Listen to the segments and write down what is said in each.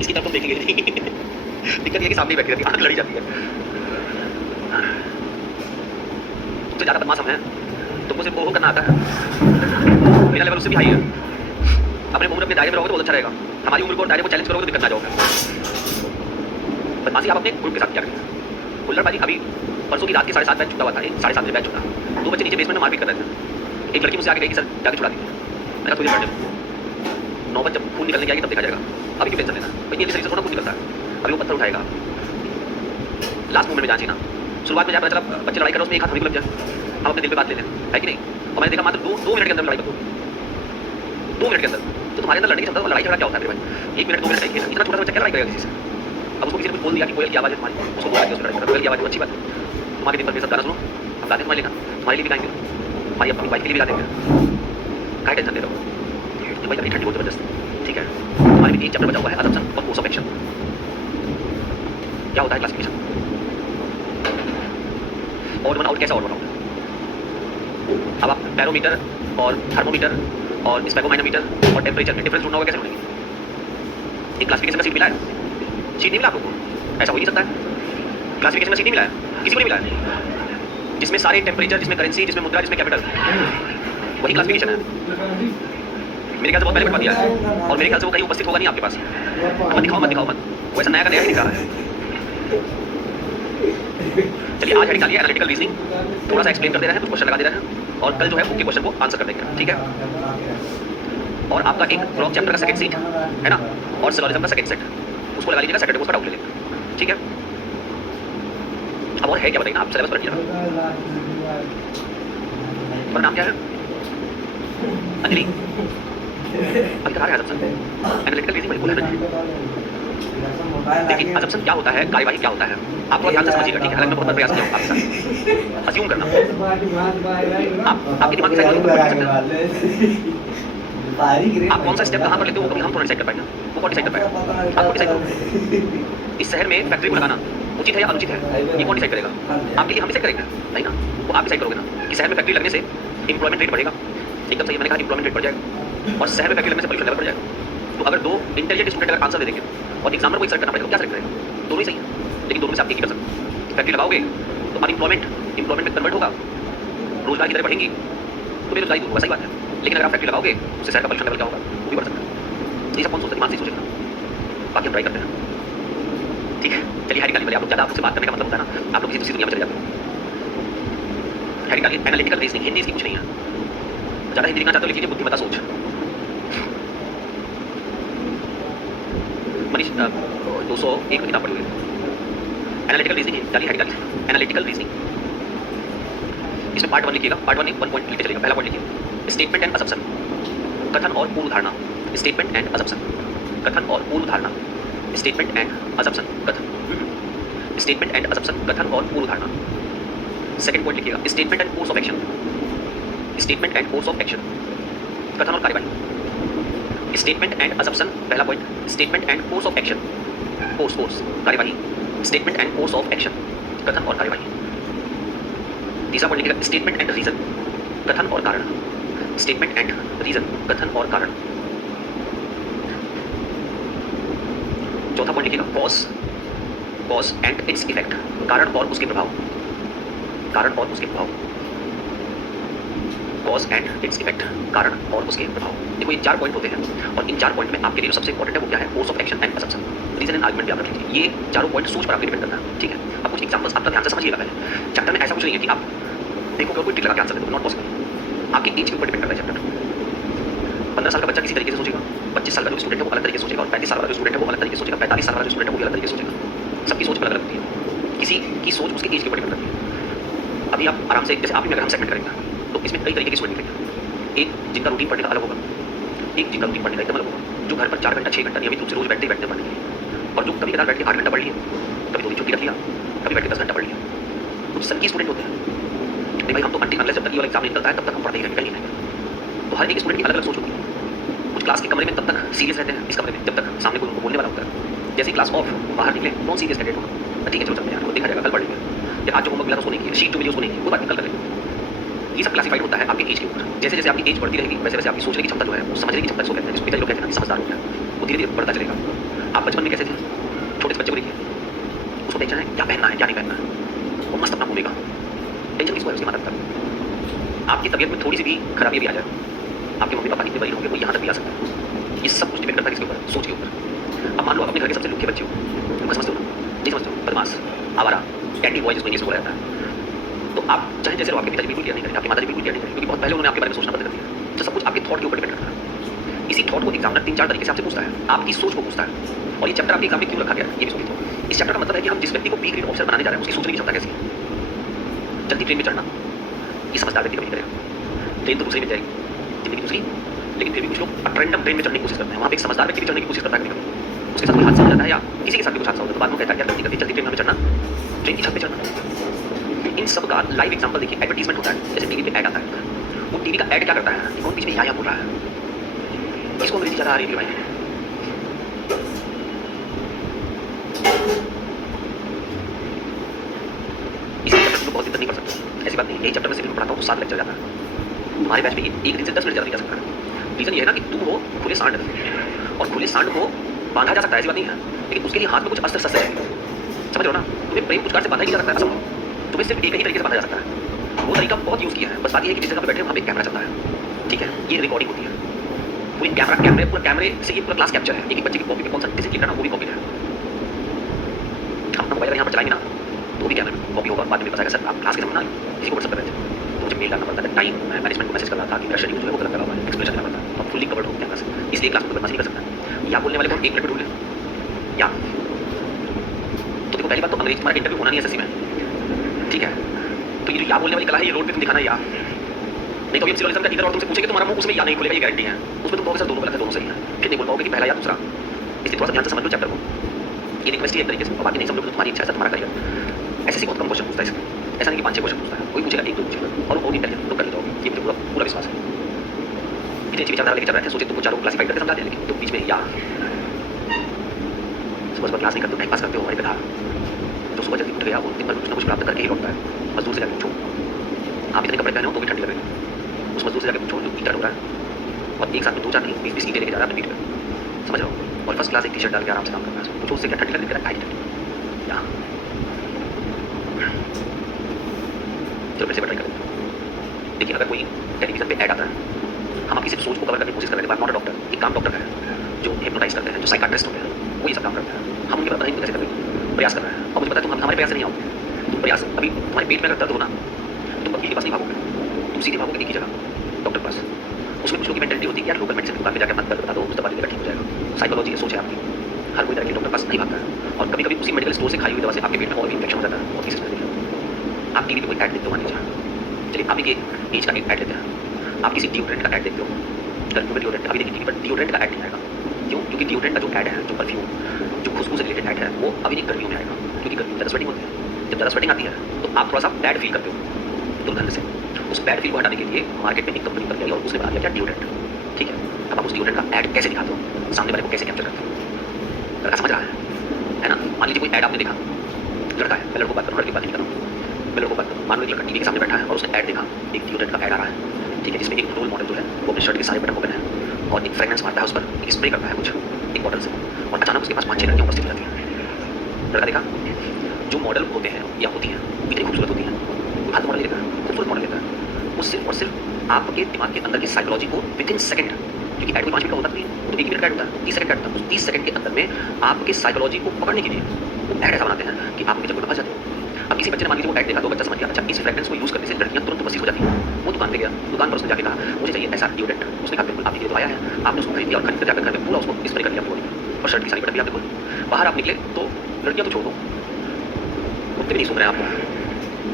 इसकी तरफ तुम देखेंगे नहीं। दिक्कत ये है कि सामने ही बैठी रहती है, आंख लड़ी जाती है। तुमसे ज़्यादा बदमाश हम हैं, तुमको सिर्फ वो करना आता है, मेरा लेवल उससे भी हाई है। अपने उम्र अपने दायरे में रहोगे तो बहुत अच्छा रहेगा, हमारी उम्र को और दायरे को चैलेंज करोगे तो दिक्कत ना जाओगे। बदमाशी आप अपने ग्रुप के साथ क्या करेंगे? हुल्लड़बाजी अभी परसों की रात के 7:30 बैच छूटा हुआ था, 7:30 बजे बैच छूटा, 2 बच्चे नीचे बेसमेंट में मारपीट कर रहे थे। एक लड़की मुझसे आगे गई कि सर जाके छुड़ा दीजिए। मैंने कहा थोड़ी देर बैठ जाओ, नौबत जब खून निकलने की आएगी तब देखा जाएगा, अभी क्यों टेंशन लेना? भाई ये शरीर से थोड़ा खून निकलता है, अभी वो पत्थर उठाएगा, लास्ट मोमेंट में जाना चाहिए ना। शुरुआत में जब पता चला बच्चे लड़ाई कर रहे उसमें एक हाथ थोड़ी लग जाए, हम अपने दिल पे बात ले लें, है कि नहीं? और मैंने देखा मात्र 2 मिनट के अंदर लड़ाई कर दो, 2 मिनट के अंदर। तो तुम्हारे अंदर लड़ने की क्षमता, लड़ाई झगड़ा क्या होता है मेरे भाई? 1 मिनट 2 मिनट नहीं खेला, इतना छोटा सा बच्चा क्या लड़ाई करेगा किसी से? अब उसको किसी ने कुछ बोल दिया कि कोयल की आवाज़ है तुम्हारी, उसको बोला कि उसमें लड़ाई कर, कोयल की आवाज़ है, अच्छी बात है। तुम्हारे दिन पर मेरे साथ गाना सुनो, हम गाते तुम्हारे लिए ना, तुम्हारे लिए भी गाएंगे, तुम्हारी अपनी वाइफ के लिए भी गा देंगे, काहे टेंशन ले रहे हो? तो भाई अभी ठंडी बहुत जबरदस्त, ठीक है? हमारे भी एक चैप्टर बचा हुआ है, असम्पशन और कोर्स ऑफ एक्शन। क्या होता है क्लासिफिकेशन? ऑड वन आउट कैसा ऑड वन आउट? अब आप बैरोमीटर और थर्मोमीटर और स्पेगोमाइनोमीटर और टेम्परेचर में डिफरेंस ढूंढना होगा, कैसे ढूंढेंगे? एक क्लासिफिकेशन का सीट मिला है, सीट नहीं मिला आप लोगों को? ऐसा हो ही नहीं सकता है, क्लासिफिकेशन का सीट नहीं मिला है, किसी को नहीं मिला है, जिसमें सारे टेम्परेचर, जिसमें करेंसी, जिसमें मुद्रा, जिसमें कैपिटल, वही क्लासिफिकेशन है। मेरे ख्याल से बहुत पहले बता दिया है, और मेरे ख्याल से वो कहीं उपस्थित होगा नहीं आपके पास। मत दिखाओ मत दिखाओ मत, वो ऐसा नया का नया ही दिखा रहा है। चलिए आज हेडिंग डालिए एनालिटिकल रीजनिंग, थोड़ा सा एक्सप्लेन कर दे रहे हैं, कुछ क्वेश्चन लगा दे रहे हैं, और कल जो है उनके क्वेश्चन को आंसर कर देंगे, ठीक है? और आपका एक ब्लॉक चैप्टर का सेकंड सीट है ना, और सिलोजिज्म का सेकंड सेट, उसको लगा लीजिएगा, सैटरडे को उसका डाउट ले लेंगे, ठीक है? अब और है क्या बताइए ना, आप सिलेबस पढ़ लीजिएगा। पर नाम क्या है? अंजलि, अभी तक आ रहा है असम्पशन, एनालिटिकल रीजनिंग बिल्कुल है ना। देखिए असम्पशन क्या होता है, कार्यवाही क्या होता है, आप थोड़ा ध्यान से समझिएगा, ठीक है? हालांकि मैं बहुत प्रयास किया हूँ आपके साथ, अज्यूम करना, आप आपके दिमाग की साइड आप कौन सा स्टेप कहाँ पर लेते हो वो कभी हम थोड़ा डिसाइड कर पाएंगे, वो कौन डिसाइड कर पाएगा? आपको डिसाइड करो। इस शहर में फैक्ट्री को लगाना उचित है या अनुचित है, ये कौन डिसाइड करेगा? आपके लिए हम डिसाइड करेंगे नहीं ना, वो आप डिसाइड करोगे ना कि शहर में फैक्ट्री लगने से इंप्लॉयमेंट रेट बढ़ेगा, एकदम सही मैंने कहा इंप्लॉयमेंट रेट बढ़ जाएगा, और शहर में फैक्ट्री लगने से पॉल्यूशन लेवल बढ़ जाएगा। तो अगर 2 इंटेलिजेंट स्टूडेंट अगर आंसर दे देंगे और एग्जामर को सेलेक्ट करना पड़ेगा, क्या सेलेक्ट करेगा? दोनों ही सही है, लेकिन दोनों में से आप एक ही कर सकते हैं। फैक्ट्री लगाओगे तो हमारी इंप्लॉयमेंट में कन्वर्ट होगा, रोजगार की दरें बढ़ेंगी तो बेरोजगारी दूर होगा, सही बात है। लेकिन अगर आप फैक्ट्री लगाओगे उससे शहर का पॉल्यूशन लेवल क्या होगा, वो भी बढ़ सकता है। ये सब कौन सोचता है? दिमाग से सोचेगा, बाकी हम ट्राई करते हैं, ठीक है? चलिए हेडिंग डालिए, आप लोग ज़्यादा आपसे बात करने का मतलब होता है ना, आप लोग किसी दूसरी दुनिया में चले जाते हो। हेडिंग डालिए एनालिटिकल रीजनिंग, हिंदी इसकी कुछ नहीं है, ज़्यादा हिंदी लिखना चाहते हो लिख लीजिए बुद्धिमत्ता सोच। मनीष 201 किताब पढ़ी हुई है, एनालिटिकल रीजनिंग डालिए, हेडिंग डालिए एनालिटिकल रीजनिंग। इसमें पार्ट 1 लिखिएगा, पार्ट 1 1 पॉइंट लिखते चलिएगा। पहला पॉइंट लिखिए स्टेटमेंट एंड असम्पशन, कथन और पूर्व धारणा, स्टेटमेंट एंड असम्पशन, कथन और पूर्व धारणा, स्टेटमेंट एंड असम्पशन, कथन, स्टेटमेंट एंड असम्पशन, कथन और पूर्व धारणा। सेकंड पॉइंट लिखिएगा statement and course of action, statement and course of action, कथन और कार्यवाही, स्टेटमेंट एंड असम्पशन पहला point, statement and course of action, course कार्यवाही, statement and course of action, कथन और कार्यवाही। तीसरा पॉइंट लिखिएगा स्टेटमेंट एंड रीजन, कथन और कारण, स्टेटमेंट एंड रीजन, कथन और कारण। चौथा पॉइंट लिखिएगा कॉज एंड इट्स इफेक्ट, कारण और उसके प्रभाव, कारण और उसके प्रभाव, कॉज एंड इट्स इफेक्ट, कारण और उसके प्रभाव। देखो ये 4 पॉइंट होते हैं, और इन 4 पॉइंट में आपके लिए सबसे इंपॉर्टेंट है वो क्या है? Course of action and assumption, reason and argument भी आप रख लीजिए। ये चारों पॉइंट सोच पर आपके डिपेंड करता है, ठीक है? अब कुछ एग्जांपल्स आपका ध्यान से समझिएगा। पहले चैप्टर में ऐसा कुछ नहीं है कि आप देखो कोई टिक लगा के आंसर दे दो, नॉट पॉसिबल। आपकी एज के ऊपर डिपेंड करता है चैप्टर। 15 साल का बच्चा किसी तरीके से सोचेगा, 25 साल का जो स्टूडेंट है वो अलग तरीके से सोचेगा, और 35 साल वाला जो स्टूडेंट है वो अलग तरीके से सोचेगा, 45 साल वाला जो स्टूडेंट है वो भी अलग तरीके से सोचेगा। सबकी सोच अलग अलग होती है, किसी की सोच उसके एज के ऊपर डिपेंड करती है। अभी आप आराम से जैसे आप ही अगर हम सेगमेंट करेंगे तो इसमें कई तरीके के स्टूडेंट निकलेंगे। एक जिनका रूटीन पढ़ने का अलग होगा, एक जिनका रूटीन पढ़ने का एकदम अलग होगा, जो घर पर 4 घंटा 6 घंटा नियमित रूप से रोज बैठते पढ़ने के लिए, और जो कभी कदार बैठ के 8 घंटा पढ़ लिए, कभी 2 दिन छुट्टी रख लिया, कभी बैठ के 10 घंटा पढ़ लिया। कुछ सनकी स्टूडेंट होते हैं, नहीं भाई हम तो अनलेस जब तक ये वाला एग्जाम नहीं निकलता है तब तक हम पढ़ते ही रहेंगे, नहीं। तो हर एक स्टूडेंट की अलग अलग सोच होती है। कुछ क्लास के कमरे में तब तक सीरियस रहते हैं, इस कमरे में जब तक सामने कोई उनको बोलने वाला होता है। जैसे क्लास ऑफ बाहर निकले नॉन सीरियस कैंडिडेट होगा, ठीक है चलो चलते हैं, वो देखा जाएगा, कल पढ़ लेंगे, या आज जो होमवर्क मिला था उसको नहीं किया, शीट जो मिली उसको नहीं किया, वो बात कल कर लेंगे। ये सब क्लासिफाइड होता है आपके एज के ऊपर। जैसे जैसे आपकी एज बढ़ती रहेगी वैसे वैसे आपकी सोचने की क्षमता जो है, वो समझने की क्षमता, इसको कहते हैं, जिसको लोग कहते हैं ना समझदार हो गया, वो धीरे धीरे बढ़ता चलेगा। आप बचपन में कैसे थे? छोटे से बच्चे को देखिए, उसको टेंशन है क्या पहनना है, क्या नहीं पहनना है। वो मस्त अपना घूमेगा, टेंशन किसको है? उसके माता-पिता। आपकी तबीयत में थोड़ी-सी भी खराबी भी आ जाए, आपके मम्मी-पापा कितने बड़े होंगे, वो यहाँ तक भी आ सकता है। ये सब कुछ डिपेंड करता है किसके ऊपर? सोच के ऊपर। अब मान लो आप अपने घर के सबसे लुक्के बच्चे हो, उनका समझते हो ना? नहीं समझते हो? बदमाश, आवारा, कैंडी बॉय जिसको इंग्लिश में बोला जाता है। तो आप चाहे जैसे रहो, आपके पिताजी बिल्कुल केयर नहीं करेंगे, आपकी माताजी बिल्कुल केयर नहीं करेंगे, क्योंकि बहुत पहले उन्होंने आपके बारे में सोचना बंद कर दिया। तो सब कुछ आपके थॉट के ऊपर डिपेंड करता है। इसी थॉट को एग्जामिनर 3-4 तरीके से आपसे पूछता है, आपकी सोच को पूछता है। और ये चैप्टर आपके एग्जाम में क्यों रखा गया है, ये भी सोचिए तो। इस चैप्टर का मतलब है कि हम जिस व्यक्ति को बी ग्रेड ऑफिसर बनाने जा रहे हैं, उसकी सोचने की क्षमता कैसी है। जल्दी ट्रेन में चढ़ना, ये समझदार व्यक्ति कभी नहीं करेगा। ट्रेन तो दूसरी मिल जाएगी, जिंदगी दूसरी, लेकिन फिर भी कुछ लोग रैंडम ट्रेन में चढ़ने की कोशिश करते हैं। वहाँ पे एक समझदार व्यक्ति भी चढ़ने की कोशिश करता है कभी-कभी। उसके साथ कोई हादसा हो जाता है या किसी के साथ भी कुछ हादसा होता है, तो बाद में कहता है यार गलती करके जल्दी ट्रेन में चढ़ना, ट्रेन की छत पे चढ़ना। इन सब का लाइव एग्जांपल देखिए, एडवर्टाइजमेंट होता है, जैसे टीवी पे ऐड आता है। वो टीवी का ऐड क्या करता है? कौन बीच में या बोल रहा है? इसको अंग्रेजी ज़्यादा आ रही है भाई। इस चैप्टर में बहुत दिक्कत नहीं कर सकते, ऐसी बात नहीं। यही चैप्टर में सिर्फ पढ़ाता हूँ तो 7 लेक्चर जाता है। हमारे बैच में एक दिन से 10 मिनट ज़्यादा नहीं जा सकता। रीज़न ये है ना कि तुम हो खुले सांड, और खुले सांड को बांधा जा सकता है, ऐसी बात नहीं है, लेकिन उसके लिए हाथ में कुछ अस्त्र शस्त्र है। समझ रहे हो ना? तुम्हें प्रेम पुचकार से बांधा ही नहीं जा सकता है, असंभव। तुम्हें सिर्फ एक ही तरीके से बांधा जा सकता है। वो तरीका बहुत यूज़ किया है, बस बात ये है कि जिस जगह पे बैठे वहाँ पे कैमरा चलता है, ठीक है? ये रिकॉर्डिंग होती है पूरी, पूरा कैमरे से ये पूरा क्लास कैप्चर है। एक बच्चे की कॉपी पे कौन सा डिसीजन लिख रहा है ना, वो भी कॉपी है। हम अपना मोबाइल यहाँ पर चलाएंगे ना, तो भी कैमरे में कॉपी होगा। बाद में बताएगा सर आप क्लास के समय ना किसी को व्हाट्सएप कर रहे थे, तो मुझे मेल डालना पड़ता था, टाइम मैं मैनेजमेंट को मैसेज कर रहा था कि मेरा शेड्यूल जो है वो गलत लगा हुआ है, एक्सप्लेनेशन देना पड़ता है। अब फुल्ली कवर्ड हो कैमरा से, इसलिए क्लास में बदमाशी नहीं कर सकता। या बोलने वाले को 1 मिनट में ढूंढ ले, या तो देखो पहली बात तो अंग्रेजी तुम्हारा इंटरव्यू होना नहीं है एसएससी में, ठीक है? तो ये जो या बोलने वाली कला है, ये रोड पे तुम दिखाना या नहीं, तो अभी सिविलाइजेशन का टीचर और तुमसे पूछेंगे तुम्हारा मुंह उसमें या नहीं खुलेगा, ये गारंटी है। उसमें तुम कहोगे सर दोनों गलत है, दोनों सही है, फिर नहीं बोल पाओगे कि पहला या दूसरा। इसलिए थोड़ा सा ध्यान से समझ लो चैप्टर को। ये रिक्वेस्ट ही एक तरीके से, और बाकी नहीं समझोगे तो तुम्हारी इच्छा है, तुम्हारा करियर। एसएससी बहुत कम क्वेश्चन पूछता है इसमें, ऐसा नहीं कि 5-6 क्वेश्चन पूछता है, कोई पूछेगा 1-2 पूछेगा, और वो बहुत इंटेलिजेंट, तो कर जाओगे, ये मुझे पूरा विश्वास है। इतनी अच्छी विचारधारा लेके चल रहे थे, सोचे तुमको चारों क्लासिफाइड करके समझाते हैं, लेकिन तुम बीच में या सुबह क्लास नहीं करते हो, टाइम पास करते हो, हमारे पिता तो सुबह जल्दी उठ गया, वो दिन भर कुछ ना कुछ प्राप्त करके ही लौटता है। मजदूर से जाकर पूछो, आप इतने कपड़े पहने हो तो भी ठंडी लग रही है, उस मजदूर से जाकर पूछो जो ईटा ढो रहा है और एक साथ में 2-4 नहीं 20-20 ईंटें लेके जा रहा है अपने पीठ पे, समझ रहे हो? और फर्स्ट क्लास एक टी-शर्ट डाल के आराम से काम कर रहा है, पूछो उससे क्या ठंडी लग रही है? ठंडी यहाँ चलो फिर से ट्राई करें। देखिए अगर कोई टेलीविजन पे ऐड आता है, हम आपकी सिर्फ सोच को कवर करने की कोशिश कर रहे हैं, नॉट अ डॉक्टर। एक काम डॉक्टर का है जो हिप्नोटाइज करते हैं, जो साइकाट्रिस्ट होते हैं, वो ये सब काम करते हैं। हम उनके पता नहीं कैसे करेंगे, प्रयास कर रहे हैं, और मुझे पता है तुम हमारे प्रयास से नहीं आओगे। तुम प्रयास अभी तुम्हारे पेट में अगर दर्द होना, तुम वकील के पास नहीं भागोगे, तुम सीधे भागोगे एक ही जगह, डॉक्टर के पास। उसमें कुछ लोगों की मेंटेलिटी होती है यार, लोकल मेडिसिन दुकान पे जाकर मत दर्द बता दो, उस दवा लेकर ठीक हो जाएगा। साइकोलॉजी की सोच है आपकी, हर कोई डायरेक्टली डॉक्टर के पास नहीं भागता है, और कभी कभी उसी मेडिकल स्टोर से खाई हुई दवा से आपके पेट में और भी इन्फेक्शन हो जाता है। और किसी से आप टीवी पे कोई ऐड देखते हो, मान लीजिए, चलिए आप ही के एज का एक ऐड लेते हैं, आप किसी डिओड्रेंट का ऐड देखते हो, गर्मियों में डिओड्रेंट अभी देखिए टीवी पर, डिओड्रेंट का ऐड नहीं आएगा। क्यों? क्योंकि डिओड्रेंट का जो ऐड है, जो परफ्यूम, जो खुशबू से रिलेटेड ऐड है, वो अभी नहीं गर्मियों में आएगा, क्योंकि गर्मियों में ज़्यादा स्वेटिंग होती है। जब ज़्यादा स्वेटिंग आती है तो आप थोड़ा सा बैड फील करते हो दुर्गंध से। उस बैड फील को हटाने के लिए मार्केट में एक कंपनी बन गई और उसने बना दिया क्या? डिओड्रेंट, ठीक है? अब आप उस डिओड्रेंट का ऐड कैसे दिखाते हो, सामने वाले को कैसे कैप्चर करते हो? लड़का समझ रहा है ना? मान लीजिए कोई ऐड आपने देखा, लड़का है, मैं लड़कों बात करूँ, लड़की बात नहीं कर रहा हूँ, मैं लड़कों बात करूँ। मान लो एक लड़का टीवी के सामने बैठा है और उसने ऐड देखा, एक डिओड्रेंट का ऐड आ रहा है, ठीक है, जिसमें एक रोल मॉडल जो है वो अपने शर्ट के सारे बटन ओपन है और एक फ्रेग्रेंस मारता है उस पर, एक स्प्रे करता है कुछ एक बॉटल से, और अचानक उसके पास 5-6 लड़कियाँ उपस्थित हो जाती हैं। लड़का देखा, जो मॉडल होते हैं या होती हैं इतनी खूबसूरत होती हैं, हाथ मॉडल लेता है, खूबसूरत मॉडल लेता है, वो सिर्फ और सिर्फ आपके दिमाग के अंदर की साइकोलॉजी को विदिन सेकंड, क्योंकि ऐड कोई 5 मिनट का होता नहीं है, वो तो 1 मिनट का ऐड होता है, 30 सेकंड का ऐड होता है, उस 30 सेकंड के अंदर में आपके साइकोलॉजी को पकड़ने के लिए वो ऐड ऐसा बनाते हैं कि आप उनके चक्कर में फंस जाते हो। अब किसी बच्चे ने मान लीजिए वो ऐड देखा, तो बच्चा समझ गया अच्छा इस फ्रेग्रेंस को यूज़ करने से लड़कियाँ तुरंत वसील हो जाती हैं। वो दुकान पे गया, दुकान पर उसने जाके कहा मुझे चाहिए ऐसा डिओड्रेंट, उसने कहा बिल्कुल आपके लिए तो आया है, आपने उसको खरीद लिया और खरीद कर जाकर घर में पूरा उसको स्प्रे कर लिया पूरी बॉडी और शर्ट की सारी बटन भी आपने खोली। बाहर आप निकले तो लड़कियाँ तो छोड़ दो, कुत्ते भी नहीं सुन रहे हैं आपको,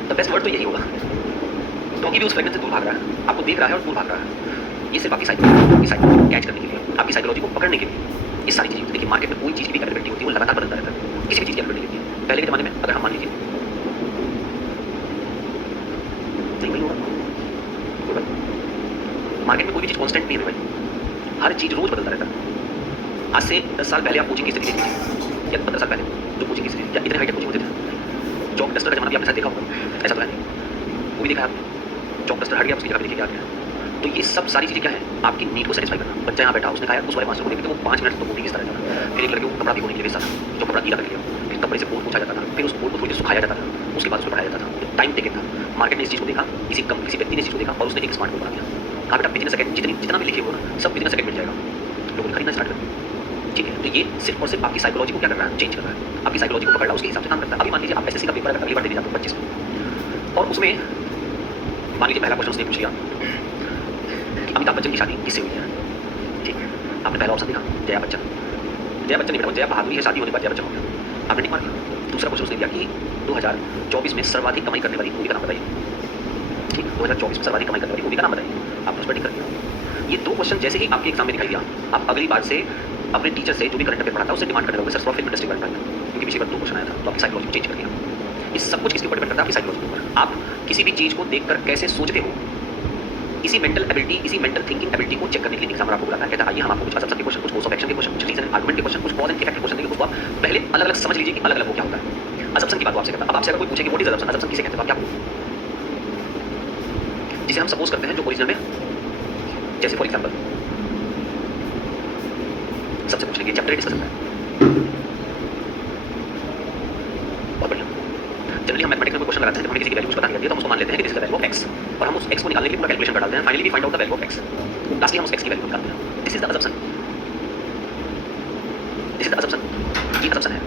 द बेस्ट वर्ड तो यही होगा, क्योंकि भी उस फ्रेग्रेंस से दूर भाग रहा है, आपको देख रहा है और दूर भाग रहा है। ये सिर्फ आपकी साइकोलॉजी को कैच करने के लिए, आपकी साइकोलॉजी को पकड़ने के लिए ये सारी चीज़ें। देखिए मार्केट में कोई चीज़ की भी कैपेबिलिटी होती है, वो लगातार बदलता रहता है, किसी भी चीज़ की कैपेबिलिटी होती है। पहले के ज़माने में अगर हम मान लीजिए नहीं होगा, मार्केट में कोई भी चीज़ कांस्टेंट नहीं है भाई, हर चीज़ रोज़ बदलता रहता है। आज से 10 साल पहले आप कोचिंग किस तरीके से या 15 साल पहले जो कोचिंग किस या इतने हाईटेक कोचिंग होते थे, चौक डस्टर का जमाना भी आपने शायद देखा होगा, ऐसा तो है नहीं, वो भी देखा है आपने, चौक डस्टर हट गया, उसकी जगह पे देखिए क्या आ गया, तो ये सब सारी चीज़ें क्या है, आपकी नीड को सेटिस्फाई करना। बच्चा यहाँ बैठा, उसने खाया, उस वाले मास्टर को देखते वो 5 मिनट तो टीवी तरह था। फिर एक लड़के को कपड़ा भिगोने के लिए भेजता था, जो कपड़ा गीला कर लिया, फिर कपड़े से बोल पूछा जाता था, फिर उस बोल को थोड़ी देर सुखाया जाता था, उसके बाद उसको पढ़ाया जाता था। टाइम टेकन था। मार्केट ने इस चीज़ को देखा, किसी व्यक्ति ने इस चीज़ को देखा और उसने एक स्मार्ट बोर्ड बना दिया। हाँ बेटा, बिजनेस सेकंड जितना भी लिखे हो ना, सब बिजनेस सेकंड मिल जाएगा, लोगों ने खरीदना स्टार्ट कर दिया। ठीक है, तो ये सिर्फ और सिर्फ आपकी साइकोलॉजी को क्या कर रहा है, चेंज कर रहा है। आपकी साइकोलॉजी को पकड़ रहा है, उसके हिसाब से काम करता है। अभी मान लीजिए आप एसएससी का पेपर अगर अगली बार देने जाते हो 25 में, और उसमें मान लीजिए पहला क्वेश्चन उसने पूछ लिया कि अमिताभ बच्चन की शादी किससे हुई है। ठीक है, आपने पहला ऑप्शन देखा जया बच्चन नहीं बेटा, जया बहादुरी है, शादी होने के बाद जया बच्चन हो गया, आपने टिक मार दिया। दूसरा क्वेश्चन उसने दिया कि 2024 में सर्वाधिक कमाई करने वाली मूवी का नाम बताइए। ठीक, 2024 में सर्वाधिक कमाई करने वाली मूवी का नाम बताइए, आपने उस पर टिक कर दिया। ये 2 क्वेश्चन जैसे ही आपके एग्जाम में दिखाई दिया, आप अगली बार से अपने टीचर से जो भी करंट अफेयर पढ़ाता है उससे डिमांड करने लगे, सर फिल्म इंडस्ट्री का करंट, क्योंकि पिछली बार 2 क्वेश्चन आया था, तो आपकी साइकोलॉजी को चेंज कर दिया। ये सब कुछ किसके ऊपर डिपेंड करता है, आपकी साइकोलॉजी के ऊपर। आप किसी भी चीज़ को देखकर कैसे सोचते हो, इसी मेंटल एबिलिटी, इसी मेंटल थिंकिंग एबिलिटी को चेक करने के लिए एग्जामिनर आपको बुलाता है, कहता है आइए हम आपको कुछ असम्पशन के क्वेश्चन, कुछ कोर्स ऑफ एक्शन के क्वेश्चन, कुछ रीजन एंड आर्गुमेंट के क्वेश्चन, कुछ कॉज एंड इफेक्ट के क्वेश्चन देंगे, उसको आप पहले अलग अलग समझ लीजिए कि अलग अलग वो क्या होता है। असम्पशन की बात वो आपसे करता है। अब आपसे अगर कोई पूछे कि व्हाट इज असम्पशन, असम्पशन किसे कहते हैं, तो आप क्या बोलोगे, जिसे हम सपोज करते हैं जो ओरिजिनल में, जैसे फॉर एग्जाम्पल सबसे पूछ लेंगे चैप्टर डिस्कस करना है, बहुत बढ़िया। जनरली हम मैथमेटिक्स में कोई क्वेश्चन लगाते हैं, जब हमें किसी की वैल्यू कुछ पता नहीं रहती है तो हम उसको मान लेते हैं कि this is the value of x, और हम उस एक्स को निकालने के लिए पूरा कैलकुलेशन कर डालते हैं। Finally we find out the value of x, lastly हम उस एक्स की वैल्यू निकालते हैं। This is the assumption, this is the assumption, ये असम्पशन है।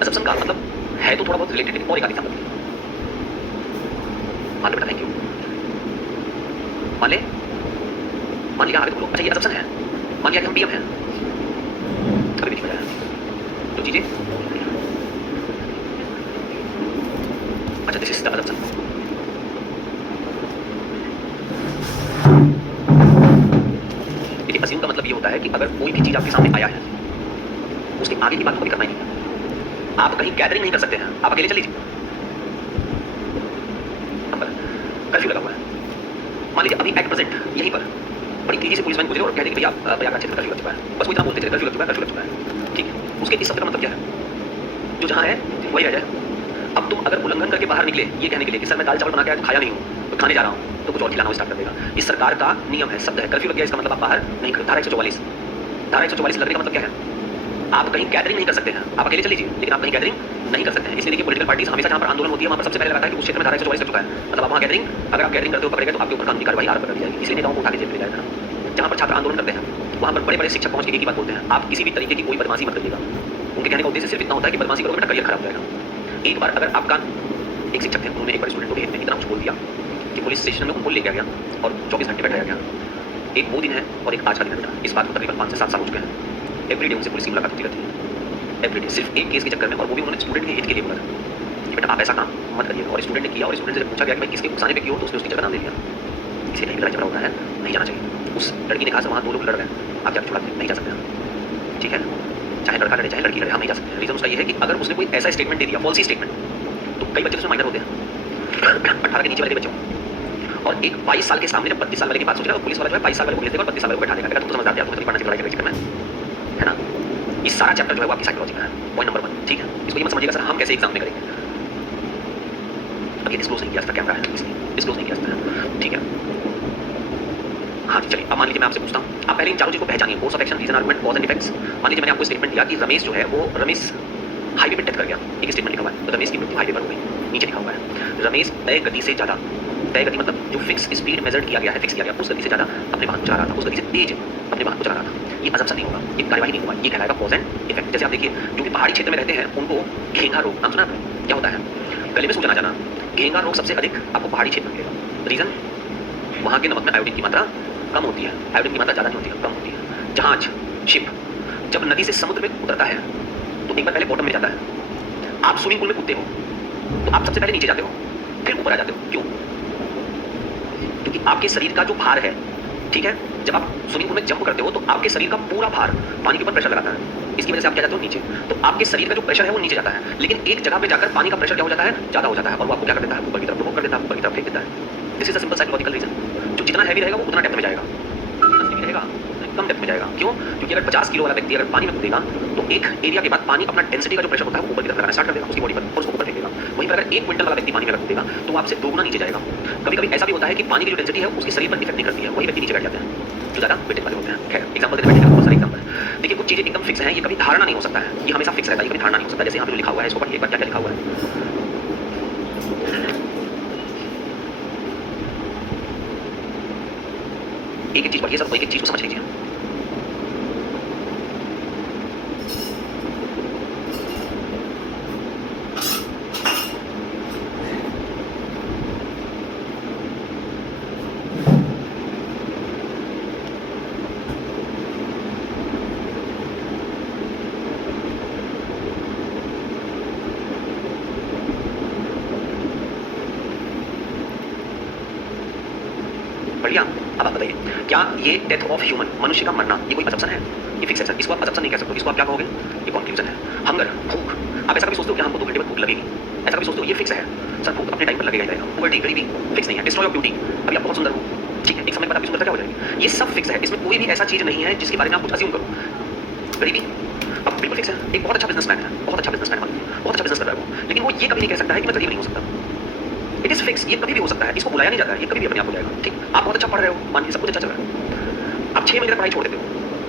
असम्पशन का मतलब है तो थोड़ा बहुत रिलेटेड, और एक आदि एग्जांपल मान लो बेटा, थैंक यू, मान लिया आगे तो बोलो, अच्छा ये असम्पशन है, मान लिया कि हम पीएम हैं, कभी भी नहीं बजाया तो चीजें, अच्छा दिस इज द असम्पशन। देखिए अस्यूम का मतलब ये होता है कि अगर कोई भी चीज आपके सामने आया है, उसके आगे की बात को कभी करना ही नहीं है। आप कहीं गैदरिंग नहीं कर सकते हैं, आप अकेले चल लीजिए, कर्फ्यू लगा हुआ है, मान लीजिए अभी एट प्रेजेंट यहीं पर बड़ी तेजी से पुलिस वैन गुजरे और कह दे कि भैया प्रयागराज क्षेत्र कर्फ्यू लग चुका है, बस वो इतना बोलते चले कर्फ्यू लग चुका है, कर्फ्यू लग चुका है। ठीक है, उसके इस शब्द का मतलब क्या है, जो जहाँ है वही रह जाए। अब तुम अगर उल्लंघन करके बाहर निकले ये कहने के लिए कि सर मैं दाल चावल बना के आया तो खाया नहीं हूँ, तो खाने जा रहा हूँ, तो कुछ और खिलाना स्टार्ट कर देगा। इस सरकार का नियम है, शब्द है, कर्फ्यू लग गया, इसका मतलब आप बाहर नहीं कर। धारा 144 लगने का मतलब क्या है, आप कहीं गैदरिंग नहीं कर सकते हैं, आप अकेले चल लीजिए, लेकिन आप कहीं गैदरिंग नहीं कर सकते हैं। इसलिए देखिए पॉलिटिकल पार्टीज हमेशा जहाँ पर आंदोलन होती है वहाँ पर सबसे पहले लगाता है कि उस क्षेत्र में धारा 144 लग चुका है, मतलब आप वहाँ गैदरिंग, अगर आप गैदरिंग करते हो पकड़े गए तो आपके ऊपर कानूनी कार्रवाई आरंभ कर दी जाएगी। इसलिए नेताओं को उठा के जेल में ले जाया था। जहाँ पर छात्र आंदोलन करते हैं वहाँ पर बड़े बड़े शिक्षक पहुँच के एक ही बात बोलते हैं, आप किसी भी तरीके की कोई बदमाशी मत करिएगा। उनके कहने का उद्देश्य सिर्फ इतना होता है कि बदमाशी करोगे बेटा करियर खराब हो जाएगा। एक बार अगर आपका एक शिक्षक थे, उन्होंने एक बार स्टूडेंट को भेज में इतना कुछ बोल दिया कि पुलिस स्टेशन में उनको ले गया और 24 घंटे बैठाया गया। एक वो दिन है और एक आज का दिन है। इस बात को तकरीबन 5 से 7 साल हो चुके हैं। एवरीडे उनसे पुलिस की मुलाकात होती रहती है, एवरीडे, सिर्फ एक केस के चक्कर में, और वो भी उन्होंने स्टूडेंट के हित के लिए बोला कि बेटा आप ऐसा काम मत करिए। और स्टूडेंट ने किया और स्टूडेंट से पूछा गया कि भाई किसके उकसाने पे किया हो, तो उसने उसकी जगह नाम ले लिया। इसे नहीं लड़ाई झगड़ा होता है, नहीं जाना चाहिए। उस लड़की ने कहा वहाँ 2 लोग लड़ रहे हैं, आप जाकर छुड़ा नहीं जा सकते हैं, ठीक है, चाहे लड़का लड़े चाहे लड़की लड़े, हम नहीं जा सकते। रीजन उसका ये है कि अगर उसने कोई ऐसा स्टेटमेंट दे दिया, फॉल्सी स्टेटमेंट, तो कई बच्चे उसमें माइनर होते हैं, 18 के नीचे वाले बच्चों, और एक 22 साल के सामने जब 32 साल वाले की बात सोचेगा तो पुलिस वाला जो है 22 साल वाले को भेज देगा और 32 साल वाले को बैठा देगा, बेटा तुम समझदार, तुम्हें पढ़ने से लड़ाई झगड़े करना है ना। ये सारा चैप्टर जो है वो आपकी साइकोलॉजी का है, पॉइंट नंबर 1, ठीक है। इसको ये मत समझिएगा सर हम कैसे एग्जाम में करेंगे, अब ये डिस्क्लोज नहीं किया था, कैमरा है इसलिए डिस्क्लोज नहीं किया था, ठीक है। हाँ जी चलिए, अब मान लीजिए मैं आपसे पूछता हूँ, आप पहले इन चारों चीज़ को पहचानिए, course of action, reason, argument, cause and effects. मान लीजिए मैंने आपको स्टेटमेंट दिया कि रमेश जो है वो रमेश हाईवे पे डेथ कर गया, एक स्टेटमेंट लिखा हुआ है, तो रमेश की मृत्यु हाईवे पर हो गई, नीचे लिखा हुआ है रमेश तय गति से ज़्यादा, तय गति मतलब जो फिक्स स्पीड मेजर किया गया है, फिक्स किया गया, उस गति से ज़्यादा अपने वाहन को चला रहा था, उस गति से तेज अपने वाहन को चला रहा था। ये असम्पशन नहीं होगा, ये कार्यवाही नहीं होगा, ये कहलाएगा कॉज एंड इफेक्ट। जैसे आप देखिए जो कि पहाड़ी क्षेत्र में रहते हैं उनको घेंघा रोग, नाम सुना आपने, क्या होता है, गले में सूजन आ जाना, घेंघा रोग सबसे अधिक आपको पहाड़ी क्षेत्र में मिलेगा। रीजन, वहाँ के नमक में आयोडीन की मात्रा कम होती है, आयोडीन की मात्रा ज़्यादा नहीं होती है, कम होती है। जहाज, शिप जब नदी से समुद्र में उतरता है तो एक बार पहले बॉटम में जाता है। आप स्विमिंग पूल में कूदते हो तो आप सबसे पहले नीचे जाते हो, फिर ऊपर आ जाते हो, क्यों? क्योंकि आपके शरीर का जो भार है, ठीक है, जब आप स्विमिंग पूल में जंप करते हो तो आपके शरीर का पूरा भार पानी के ऊपर प्रेशर लगाता है, इसकी वजह से आप क्या जाते हो नीचे, तो आपके शरीर का जो प्रेशर है वो नीचे जाता है। लेकिन एक जगह पे जाकर पानी का प्रेशर क्या हो जाता है, ज़्यादा हो जाता है, और वो आपको क्या कर देता है, ऊपर की तरफ प्रोवोक कर देता है, ऊपर की तरफ फेंक देता है। This is a simple psychological reason. जो जितना हैवी रहेगा वो उतना डेप्थ में जाएगा, रहेगा कम डेप्थ में जाएगा, क्यों? क्योंकि अगर 50 किलो वाला व्यक्ति अगर पानी में कूदेगा तो एक एरिया के बाद पानी अपना डेंसिटी का जो प्रेशर होता है वो ऊपर की तरफ लगाना स्टार्ट कर देगा उसकी बॉडी पर, और उसको ऊपर फेंक देगा। वहीं पर अगर 1 क्विंटल वाला व्यक्ति पानी में अगर कूदेगा तो वो आपसे दोगुना नीचे जाएगा। कभी-कभी ऐसा भी होता है कि पानी की जो डेंसिटी है उसके शरीर पर इफेक्ट नहीं करती है, वही व्यक्ति नीचे बैठ जाते हैं जो ज़्यादा वेटेज वाले होते हैं। खैर एग्जांपल देने बैठेगा, बहुत सारे एग्जांपल हैं। देखिए कुछ चीज़ें एकदम फिक्स हैं, ये कभी धारणा नहीं हो सकता है, ये हमेशा फिक्स रहता है, ये कभी धारणा नहीं हो सकता। जैसे यहाँ पे जो लिखा हुआ है इसको पढ़िए एक बार, क्या-क्या लिखा हुआ है। एक-एक चीज़ पढ़िए सब, एक-एक चीज़ को समझ लीजिए। बढ़िया। अब आप बताइए, क्या ये डेथ ऑफ ह्यूमन, मनुष्य का मरना, ये कोई असम्पशन है? ये फिक्स है सर, इसको आप असम्पशन नहीं कह सकते, इसको आप क्या कहोगे? ये कॉन्क्लूजन है। हंगर, भूख, आप ऐसा कभी सोचते हो कि हमको 2 घंटे बाद भूख लगेगी? ऐसा कभी सोचते हो? ये फिक्स है सर, भूख अपने टाइम पर लगेगा ही लगेगा। पुअर्टी, गरीबी फिक्स नहीं है। डिस्ट्रॉय ऑफ ब्यूटी, अभी आप बहुत सुंदर हो, ठीक है, एक समय बाद आपकी सुंदरता क्या हो जाएगी? ये सब फिक्स है, इसमें कोई भी ऐसा चीज़ नहीं है जिसके बारे में आप कुछ अज्यूम करो। गरीबी अब बिल्कुल फिक्स है। एक बहुत अच्छा बिजनेसमैन है, बहुत अच्छा बिजनेसमैन है, बहुत अच्छा बिजनेस कर रहा है वो, लेकिन वो ये कभी नहीं कह सकता है कि मैं गरीब नहीं हो सकता। इट इज फिक्स, ये कभी भी हो सकता है, इसको बुलाया नहीं जाता है, ये कभी भी अपने आप हो जाएगा। ठीक, आप बहुत अच्छा पढ़ रहे हो, मान लीजिए सब कुछ अच्छा चल रहा है, आप 6 महीने तक पढ़ाई छोड़ देते हो,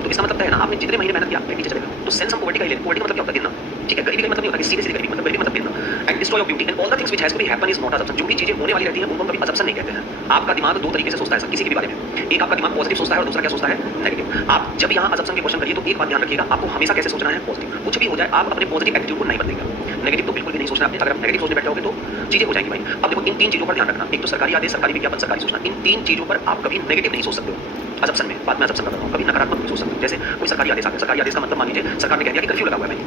तो इसका मतलब है ना आपने जितने महीने मेहनत किया नीचे चलेगा। तो सेंस हम पॉवर्टी का ही ले, पॉवर्टी का मतलब क्या होता है? गिरना। ठीक है, गरीबी का मतलब नहीं होता कि सीधे सीधे गरीबी, मतलब गरीबी मतलब गिरना। And destroy of beauty and all the things which has to be happen is not assumption. जो भी चीजें होने वाली रहती हैं उनको कभी असम्पशन नहीं कहते हैं। आपका दिमाग 2 तरीके से सोचता है सर, किसी के भी बारे में। एक आपका दिमाग पॉजिटिव सोचता है और दूसरा क्या सोचता है? नेगेटिव। आप जब यहाँ असम्पशन के क्वेश्चन करिए तो एक बात ध्यान रखिएगा, आपको हमेशा कैसे सोचना है? पॉजिटिव। कुछ भी हो जाए आप अपने पॉजिटिव एटीट्यूड को नहीं बदलेगा, नेगेटिव तो बिल्कुल भी नहीं सोचना आपने। अगर आप नेगेटिव सोचने बैठ जाओगे तो चीजें हो जाएंगी भाई। अब देखो इन 3 चीजों पर ध्यान रखना, एक तो सरकारी आदेश, सरकारी विज्ञापन, सरकारी सूचना, इन 3 चीजों पर आप कभी नेगेटिव नहीं सोच सकते हो। असम्पशन में, बात में असम्पशन कर रहा हूँ, कभी नकारात्मक नहीं सोच सकते हो। जैसे कोई सरकारी आदेश आ गया, सरकारी आदेश का मतलब मान लीजिए सरकार ने कह दिया कि कर्फ्यू लगा हुआ है भाई,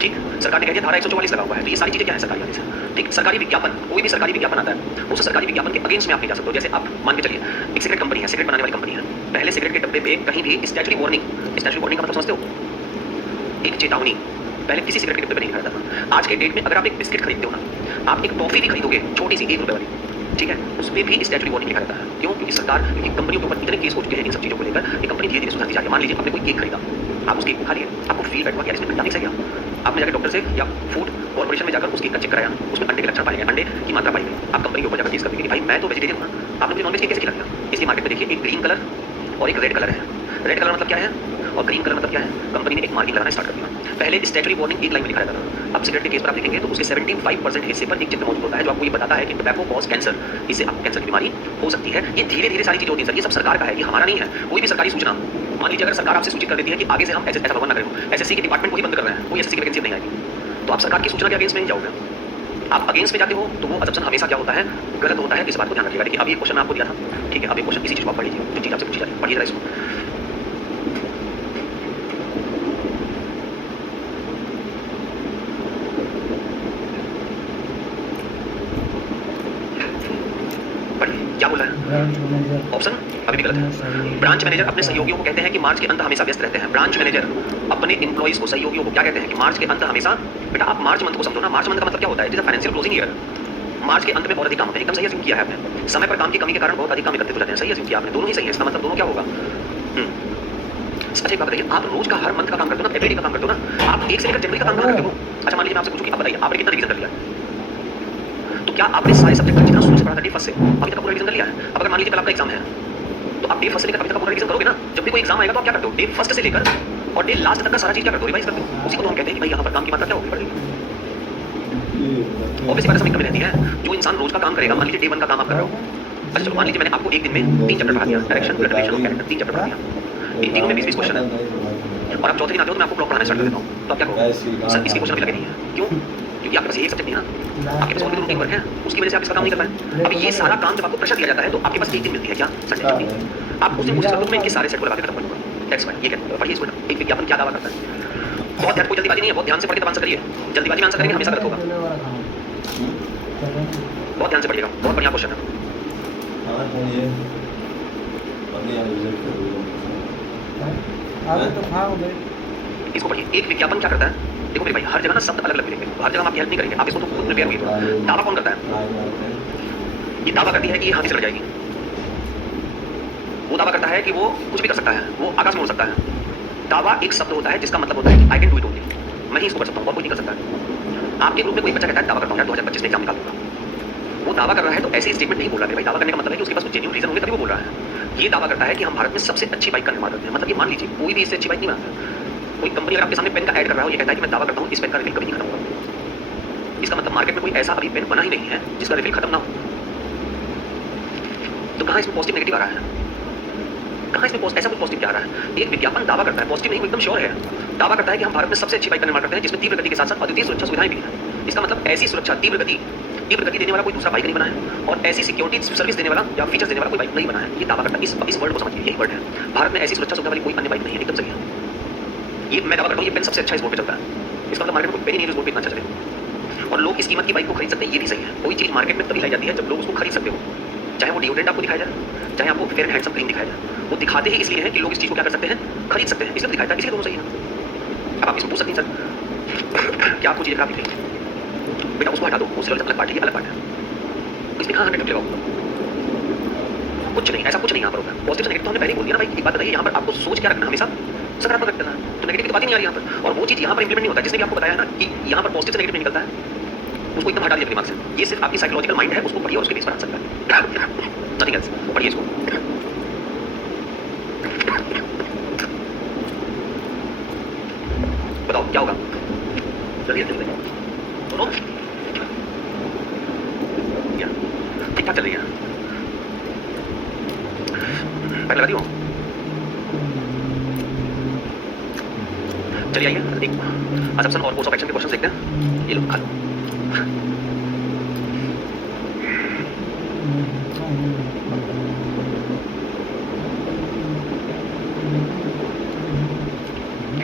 ठीक, सरकार ने कह दिया धारा 144 लगा हुआ है, तो ये सारी चीजें क्या है? सरकारी आदेश है। ठीक, सरकारी विज्ञापन, कोई भी सरकारी विज्ञापन आता है उस सरकारी विज्ञापन के अगेंस्ट में आप नहीं जा सकते हो। जैसे आप मान के चलिए एक सिगरेट कंपनी है, सिगरेट बनाने वाली कंपनी है, पहले सिगरेट के डब्बे पे कहीं भी स्टैट्यूटरी वार्निंग, स्टैट्यूटरी वार्निंग का मतलब समझते हो? एक चेतावनी, पहले किसी सिगरेट के डब्बे पे नहीं लिखा जाता था। आज के डेट में अगर आप एक बिस्किट खरीदते हो ना, आप एक टॉफी भी खरीदोगे छोटी सी 1 रुपए वाली, ठीक है, उस पर भी स्टैट्यूटरी वार्निंग लिखा जाता है। क्यों? क्योंकि सरकार, क्योंकि कंपनियों के ऊपर इतने केस हो चुके हैं इन सब चीजों को लेकर, ये कंपनी धीरे धीरे सुधरती जा रही है। मान लीजिए आपने कोई केक खरीदा, आप उस केक को खा लिए, आपको फील बैठ हुआ कि इसमें अंडा मिक्स है क्या? आपने जाकर डॉक्टर से या फूड कॉर्पोरेशन में जाकर उस केक का चेक कराया, उसमें अंडे के लक्षण पाए गए, अंडे की मात्रा पाई गई। आप कंपनी के ऊपर जाकर केस करेंगे कि भाई मैं तो वेजिटेरियन हूं, आपने मुझे नॉनवेज केक कैसे खिला दिया? इसलिए मार्केट में देखिए एक ग्रीन कलर और एक रेड कलर है। रेड कलर मतलब क्या है और ग्रीन कलर मतलब क्या है? कंपनी ने एक मार्किंग लगाना स्टार्ट कर दिया। पहले स्टैट्यूटरी वार्निंग एक लाइन में लिखा रहता था, अब सिगरेट के केस पर आप देखेंगे तो उसके 75% हिस्से पर एक चित्र मौजूद होता है जो आपको ये बताता है कि टोबैको कॉज कैंसर, इससे आप कैंसर की बीमारी हो सकती है। ये धीरे धीरे सारी चीजें होती है सर, ये सब सरकार का है, ये हमारा नहीं है। कोई भी सरकारी सूचना, मान लीजिए अगर सरकार आपसे सूचित कर देती है कि आगे से हम ऐसा भगवान ना करें, एसएससी के डिपार्टमेंट को ही बंद कर रहे हैं, कोई एसएससी की वैकेंसी नहीं आएगी, तो आप सरकार की सूचना के अगेंस्ट में नहीं जाओगे। आप अगेंस्ट में जाते हो तो वो असम्पशन हमेशा क्या होता है? गलत होता है। इस बात को ध्यान रखिएगा। देखिए अभी एक क्वेश्चन आपको दिया था, ठीक है, अब एक क्वेश्चन इसी चीज को आप पढ़ लीजिए, जो चीज आपसे पूछी जा रही है, पढ़िए जरा इसको। क्या बोल रहा है? ऑप्शन अभी भी गलत है। ब्रांच मैनेजर अपने सहयोगियों को कहते हैं कि मार्च के अंत हमेशा व्यस्त रहते हैं। ब्रांच मैनेजर अपने एम्प्लॉइज को, सहयोगियों को क्या कहते हैं कि मार्च के अंत हमेशा, बेटा आप मार्च मंथ को समझो ना, मार्च मंथ का मतलब क्या होता है? It is a financial closing year. मार्च के अंत में बहुत अधिक काम होता है। एकदम सही अज्यूम किया है आपने। समय पर काम की कमी के कारण बहुत अधिक काम एकत्रित हो जाते हैं। सही अज्यूम किया आपने, दोनों ही सही है। इसका मतलब दोनों क्या होगा? अच्छा एक बात बताइए, आप रोज का हर मंथ का काम करते हो ना, एवरी डे का काम करते हो ना, आप 1 से लेकर जनवरी का काम कहाँ करते हो? अच्छा मान लीजिए मैं आपसे पूछूं कि आप बताइए आपने कितना रिवीजन कर लिया? तो क्या आपने सारे सब्जेक्ट का जितना शुरू से पढ़ा था डे फर्स्ट से अभी तक पूरा रिवीजन कर लिया है? अब अगर मान लीजिए कल आपका एग्जाम है तो आप डे फर्स्ट से लेकर अभी तक पूरा रिवीजन करोगे ना? जब भी कोई एग्जाम आएगा तो आप क्या करते हो? डे फर्स्ट से लेकर और डे लास्ट तक का सारा चीज क्या करते हो? रिवाइज करते हो। उसी को तो हम कहते हैं कि भाई यहाँ पर काम की मात्रा क्या होगी? बढ़ेगी। ऑब्वियसली बात समय कमी रहती है। जो इंसान रोज का काम करेगा, मान लीजिए डे 1 का काम आप कर रहे हो, अच्छा चलो मान लीजिए मैंने आपको एक दिन में 3 चैप्टर पढ़ा दिया, डायरेक्शन, ब्लड रिलेशन और कैरेक्टर, 3 चैप्टर पढ़ा दिया। इन तीनों में 20-20 क्वेश्चन है और आप चौथे दिन आते हो तो मैं आपको ब्लॉक पढ़ाना स्टार्ट कर देता हूँ, तो आप क्या करोगे? सर इसके क्वेश्चन अभी लगे नहीं है। क्यों? क्योंकि आपके पास एक सब्जेक्ट नहीं है ना, आपके पास और भी रूटीन वर्क है, उसकी वजह से आप इसका काम नहीं कर पाए। अब ये सारा काम जब आपको प्रेशर दिया जाता है तो आपके पास एक दिन मिलती है क्या? संडे छुट्टी। आप उस दिन कोशिश करते हो तो मैं इनके सारे सेट को लगा के खत्म कर दूंगा। दैट्स व्हाई ये कहते हैं। पढ़िए इसको ना, एक विज्ञापन क्या दावा करता है? बहुत ध्यान, कोई जल्दीबाजी नहीं है, बहुत ध्यान से पढ़ के तब आंसर करिए। जल्दीबाजी में आंसर करेंगे हमेशा गलत होगा। बहुत ध्यान से पढ़िएगा, बहुत बढ़िया क्वेश्चन है। इसको पढ़िए। एक विज्ञापन क्या करता है? देखो मेरे भाई, हर जगह ना शब्द अलग अलग मिलेंगे, तो हर जगह हम आपकी हेल्प नहीं करेंगे, आप इसको तो खुद प्रिपेयर होइए थोड़ा। दावा कौन करता है? ये दावा करती है कि ये हाथी से लड़ जाएगी। वो दावा करता है कि वो कुछ भी कर सकता है, वो आकाश में उड़ सकता है। दावा एक शब्द होता है जिसका मतलब होता है कि I can do it only, मैं ही इसको कर सकता हूँ और कोई नहीं कर सकता है। आपके ग्रुप में कोई बच्चा कहता है दावा करता हूँ यार 2025 में एग्जाम निकाल दूंगा। वो दावा कर रहा है तो ऐसे स्टेटमेंट नहीं बोल रहा है भाई। दावा करने का मतलब है कि उसके पास कुछ जेन्युइन रीजन होंगे तभी वो बोल रहा है। ये दावा करता है कि हम भारत में सबसे अच्छी बाइक का निर्माण करते हैं। मतलब ये मान लीजिए कोई भी इससे अच्छी बाइक नहीं बनाता। कोई कंपनी अगर आपके सामने पेन का ऐड कर रहा हो, ये कहता है कि मैं दावा करता हूँ इस पेन का रिफिल कभी नहीं खत्म होगा। इसका मतलब मार्केट में कोई ऐसा अभी पेन बना ही नहीं है जिसका रिफिल खत्म ना हो। तो कहाँ इसमें पॉजिटिव नेगेटिव आ रहा है? कहाँ इसमें ऐसा कुछ पॉजिटिव क्या आ रहा है? एक विज्ञापन दावा करता है, पॉजिटिव नहीं, वो एकदम श्योर है। दावा करता है कि हम भारत में सबसे अच्छी बाइक का निर्माण करते हैं जिसमें तीव्र गति के साथ साथ अद्वितीय सुरक्षा सुविधाएं भी हैं। इसका मतलब ऐसी सुरक्षा, तीव्र गति देने वाला कोई दूसरा बाइक नहीं बना है और ऐसी सिक्योरिटी सर्विस देने वाला या फीचर्स देने वाला कोई बाइक नहीं बना है। ये दावा करता है। इस वर्ड को समझिए, यही वर्ड है। भारत में ऐसी सुरक्षा सुविधा वाली कोई अन्य बाइक नहीं है। एकदम सही है। ये मैं दावा करता हूँ ये पेन सबसे अच्छा इस बोर्ड पे चलता है। इसका मतलब मार्केट में कोई पेन ही नहीं है इस बोर्ड पे इतना अच्छा चलेगा। और लोग इस कीमत की बाइक को खरीद सकते हैं, ये भी सही है। कोई चीज़ मार्केट में तभी लाई जाती है जब लोग उसको खरीद सकते हो। चाहे वो डिओड्रेंट आपको दिखाया जाए, चाहे आपको फेयर एंड हैंडसम क्रीम दिखाया जाए, वो दिखाते ही इसलिए है कि लोग इस चीज़ को क्या कर सकते हैं, खरीद सकते हैं, इसलिए दिखाया जाए, इसलिए दोनों सही है। अब आप इसमें पूछ सकते हैं सर क्या आपको चीज़ें खराब दिख रही? बेटा उसको हटा दो, उससे अलग पार्ट है, ये अलग पार्ट है। इसमें कहाँ 100 लगाओ? कुछ नहीं, ऐसा कुछ नहीं यहाँ पर होगा। पॉजिटिव से नेगेटिव तो हमने पहले ही बोल दिया ना भाई। एक बात बताइए, यहाँ पर आपको सोच क्या रखना, हमेशा सकारात्मक रखना है। तो नेगेटिव की बात ही नहीं आ रही यहाँ पर। और वो चीज़ यहाँ पर इंप्लीमेंट नहीं होता जिसने भी आपको बताया ना कि यहाँ पर पॉजिटिव से नेगेटिव निकलता है, उसको एकदम हटा दिया दिमाग से। ये सिर्फ आपकी साइकोलॉजिकल माइंड है, उसको पढ़िए और उसके बेस पर आ सकता है। Nothing else. पढ़िए इसको। बताओ क्या होगा? चलिए दोनों ठीक ठाक चल रही है। बैठ लगा दी हो? चलिए आइए एक असम्पशन और कोर्स ऑफ एक्शन के क्वेश्चन देखते हैं। ये लो खा लो।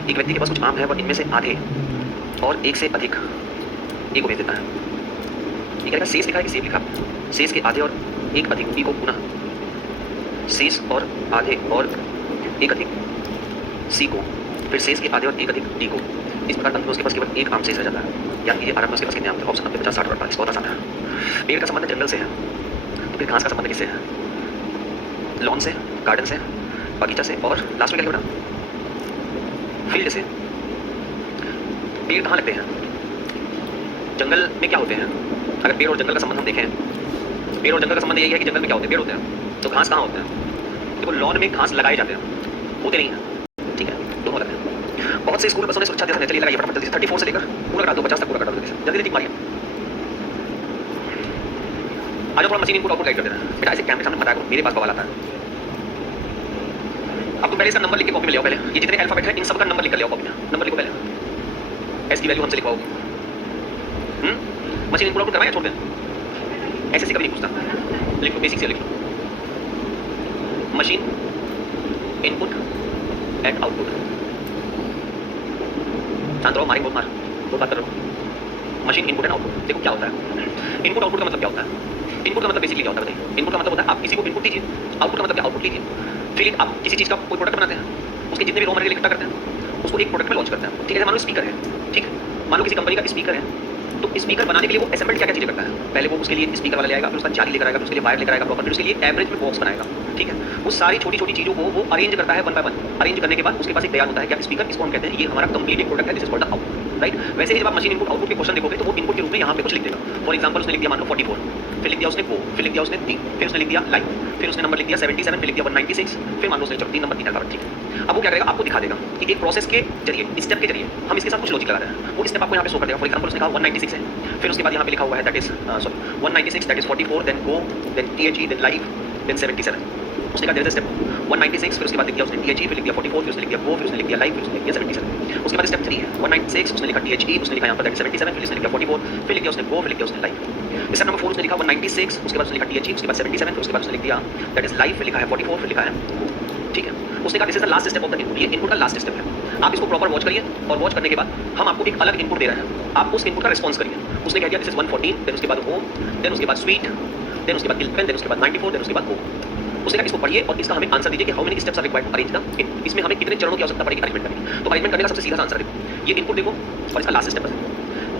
एक व्यक्ति के पास कुछ आम है और इनमें से आधे और एक से अधिक ए को भेज देता है। ये कहेगा शेष लिखा है कि सेब लिखा? शेष के आधे और एक अधिक बी को पुनः शेष और आधे और एक अधिक सी को, फिर शेष के आधे और एक अधिक डी को। इस प्रकार उसके पास केवल एक आम शेष रह जाता है। यानी ये आराम में उसके पास कितने आम थे? ऑप्शन 90, 50, 60 और 40। बहुत आसान है। पेड़ का संबंध जंगल से है तो फिर घास का संबंध किससे है? लॉन से, गार्डन से, बगीचा से, और लास्ट में क्या लिखा? फील्ड से। पेड़ कहाँ लगते हैं? जंगल में क्या होते हैं? अगर पेड़ और जंगल का संबंध हम देखें, पेड़ और जंगल का संबंध यही है कि जंगल में क्या होते हैं? पेड़ होते हैं। तो घास कहाँ होते हैं? देखो लॉन में घास लगाए जाते हैं, होते नहीं हैं। ठीक है, दोनों अलग हैं। बहुत से स्कूल बसों ने सुरक्षा दिवस, चलिए लगाइए फटाफट जल्दी से। 34 से लेकर पूरा करा दो, 50 तक पूरा करा दो जल्दी जल्दी। टिक मारिए। आज थोड़ा मशीन इनपुट आउटपुट गाइड कर देना बेटा। ऐसे कैमरे सामने बताया करो, मेरे पास बवाल आता है। अब तुम पहले इसका नंबर लिख के कॉपी में ले आओ। पहले ये जितने अल्फाबेट है इन सब का नंबर लिख कर ले आओ कॉपी में। नंबर लिखो पहले। एस की वैल्यू हमसे लिखवाओगे। मशीन इनपुट आउटपुट करवाएं, छोड़ दें। ऐसे कभी नहीं पूछता। लिखो बेसिक से लिखो। Machine input and output. शांत रहो, मारिंग बहुत मार, दो बात कर रहा हूँ। मशीन इनपुट एंड आउटपुट देखो क्या होता है। इनपुट आउटपुट का मतलब क्या होता है? इनपुट का मतलब बेसिकली क्या होता है बताइए? इनपुट का मतलब होता है आप किसी को इनपुट दीजिए, आउटपुट का मतलब क्या? आउटपुट लीजिए। फिर आप किसी चीज़ का कोई प्रोडक्ट बनाते हैं, उसके जितने भी रॉ मटेरियल इकट्ठा करते हैं, उसको एक प्रोडक्ट में लॉन्च करते हैं। ठीक है, मान लो स्पीकर है, ठीक है, मान लो किसी कंपनी का स्पीकर है, तो स्पीकर बनाने के लिए वो असेंबल क्या क्या चीज़ें करता है? पहले वो उसके लिए स्पीकर वाला ले आएगा, फिर उसका जाली लेकर आएगा, फिर उसके लिए वायर लेकर आएगा प्रॉपर, फिर उसके लिए एवरेज में बॉक्स बनाएगा। ठीक है, वो सारी छोटी छोटी चीज़ों को वो अरेंज करता है वन बाय वन। अरेंज करने के बाद उसके पास एक तैयार होता है क्या? स्पीकर। इसको हम कहते हैं ये हमारा कंप्लीट एक प्रोडक्ट है, this is called the output. Right. वैसे ही जब आप मशीन इनपुट आउटपुट के क्वेश्चन देखोगे तो वो इनपुट के रूप में यहाँ पे कुछ लिख देगा। फॉर एग्जाम्पल उसने लिख दिया मान लो 44, फिर लिख दिया उसने वो, फिर लिख दिया उसने 3, फिर उसने लिख दिया लाइव, फिर उसने नंबर लिख दिया 77, फिर लिख दिया 196, फिर मान लो उसने 3 नंबर 3 अल्फाबेट। ठीक है, अब वो क्या करेगा? आपको दिखा देगा कि एक प्रोसेस के जरिए, स्टेप के जरिए हम इसके साथ कुछ लॉजिक लगा रहे हैं। वो स्टेप आपको यहाँ पे शो कर देगा। फॉर एग्जाम्पल उसने कहा 196 है, फिर उसके बाद यहाँ पे लिखा हुआ है that is 196, that is 44, then go, then THE, then live, then 77। उसने कहा देयर इज अ स्टेप 196, फिर उसके बाद लिख दिया उसने THE, फिर लिख दिया 44, फिर उसने लिख दिया गो, फिर उसने लिख दिया लाइव, फिर उसने लिख दिया 77। उसके बाद स्टेप 3 है 196, उसने लिखा THE, उसने लिखा यहाँ पर 77, फिर उसने लिखा 44, फिर लिख दिया उसने गो, फिर लिख दिया उसने लाइव। स्टेप नंबर 4 उसने लिखा 196, उसके बाद उसने लिखा THE, उसके बाद 77, फिर उसके बाद उसने लिख दिया दैट इज लाइव, फिर लिखा है 44, फिर लिखा है गो। ठीक है, उसने कहा this is the last step of the input. ये इनपुट का लास्ट स्टेप है। आप इसको प्रॉपर वॉच करिए और वॉच करने के बाद हम आपको एक अलग इनपुट दे रहे हैं, आप उस इनपुट का रिस्पॉन्स करिए। उसने कह दिया दिस इज 114, देन उसके बाद हो, देन उसके बाद स्वीट, देन उसके बाद 11, देन उसके बाद 94, देन उसके बाद गो। उसने कहा इसको पढ़िए और इसका हमें आंसर दीजिए कि how many steps are required to arrange the, इसमें हमें कितने चरणों की आवश्यकता पड़ेगी अरेंजमेंट करने। तो अरेंजमेंट करने का सबसे सीधा आंसर देखो, ये इनपुट देखो और इसका लास्ट स्टेप है।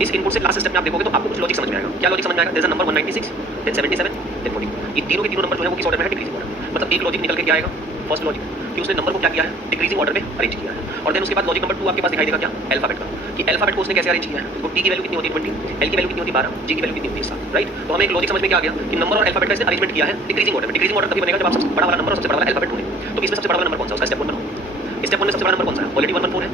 इस इनपुट से लास्ट स्टेप में आप देखोगे तो आपको कुछ लॉजिक समझ में आएगा। क्या लॉजिक समझ में आएगा? There is a number 196, then 77, then 40। ये तीनों के तीनों नंबर जो है वो किस ऑर्डर में है? Decreasing order. मतलब एक लॉजिक निकल के क्या आएगा? फर्स्ट लॉजिक, कि उसने नंबर को क्या किया है, डिक्रीजिंग ऑर्डर में अरेंज किया है। और देन उसके बाद लॉजिक नंबर 2 आपके पास दिखाई देगा क्या, अल्फाबेट का, कि अल्फाबेट को उसने कैसे अरेंज किया है। तो टी की वैल्यू कितनी होती है 20, एल की वैल्यू कितनी होती है 12, जी की वैल्यू कितनी होती है 7, राइट। तो हमें एक लॉजिक समझ में क्या आ गया कि नंबर और अल्फाबेट का इसने अरेंजमेंट किया है डिक्रीजिंग ऑर्डर में। डिक्रीजिंग ऑर्डर तभी बनेगा जब आप सबसे बड़ा वाला नंबर और सबसे बड़ा वाला अल्फाबेट ढूंढें। तो इसमें सबसे बड़ा वाला नंबर कौन सा है, उसका स्टेप 1 बनाओ। स्टेप 1 में सबसे बड़ा नंबर कौन सा है, ऑलरेडी 114 है।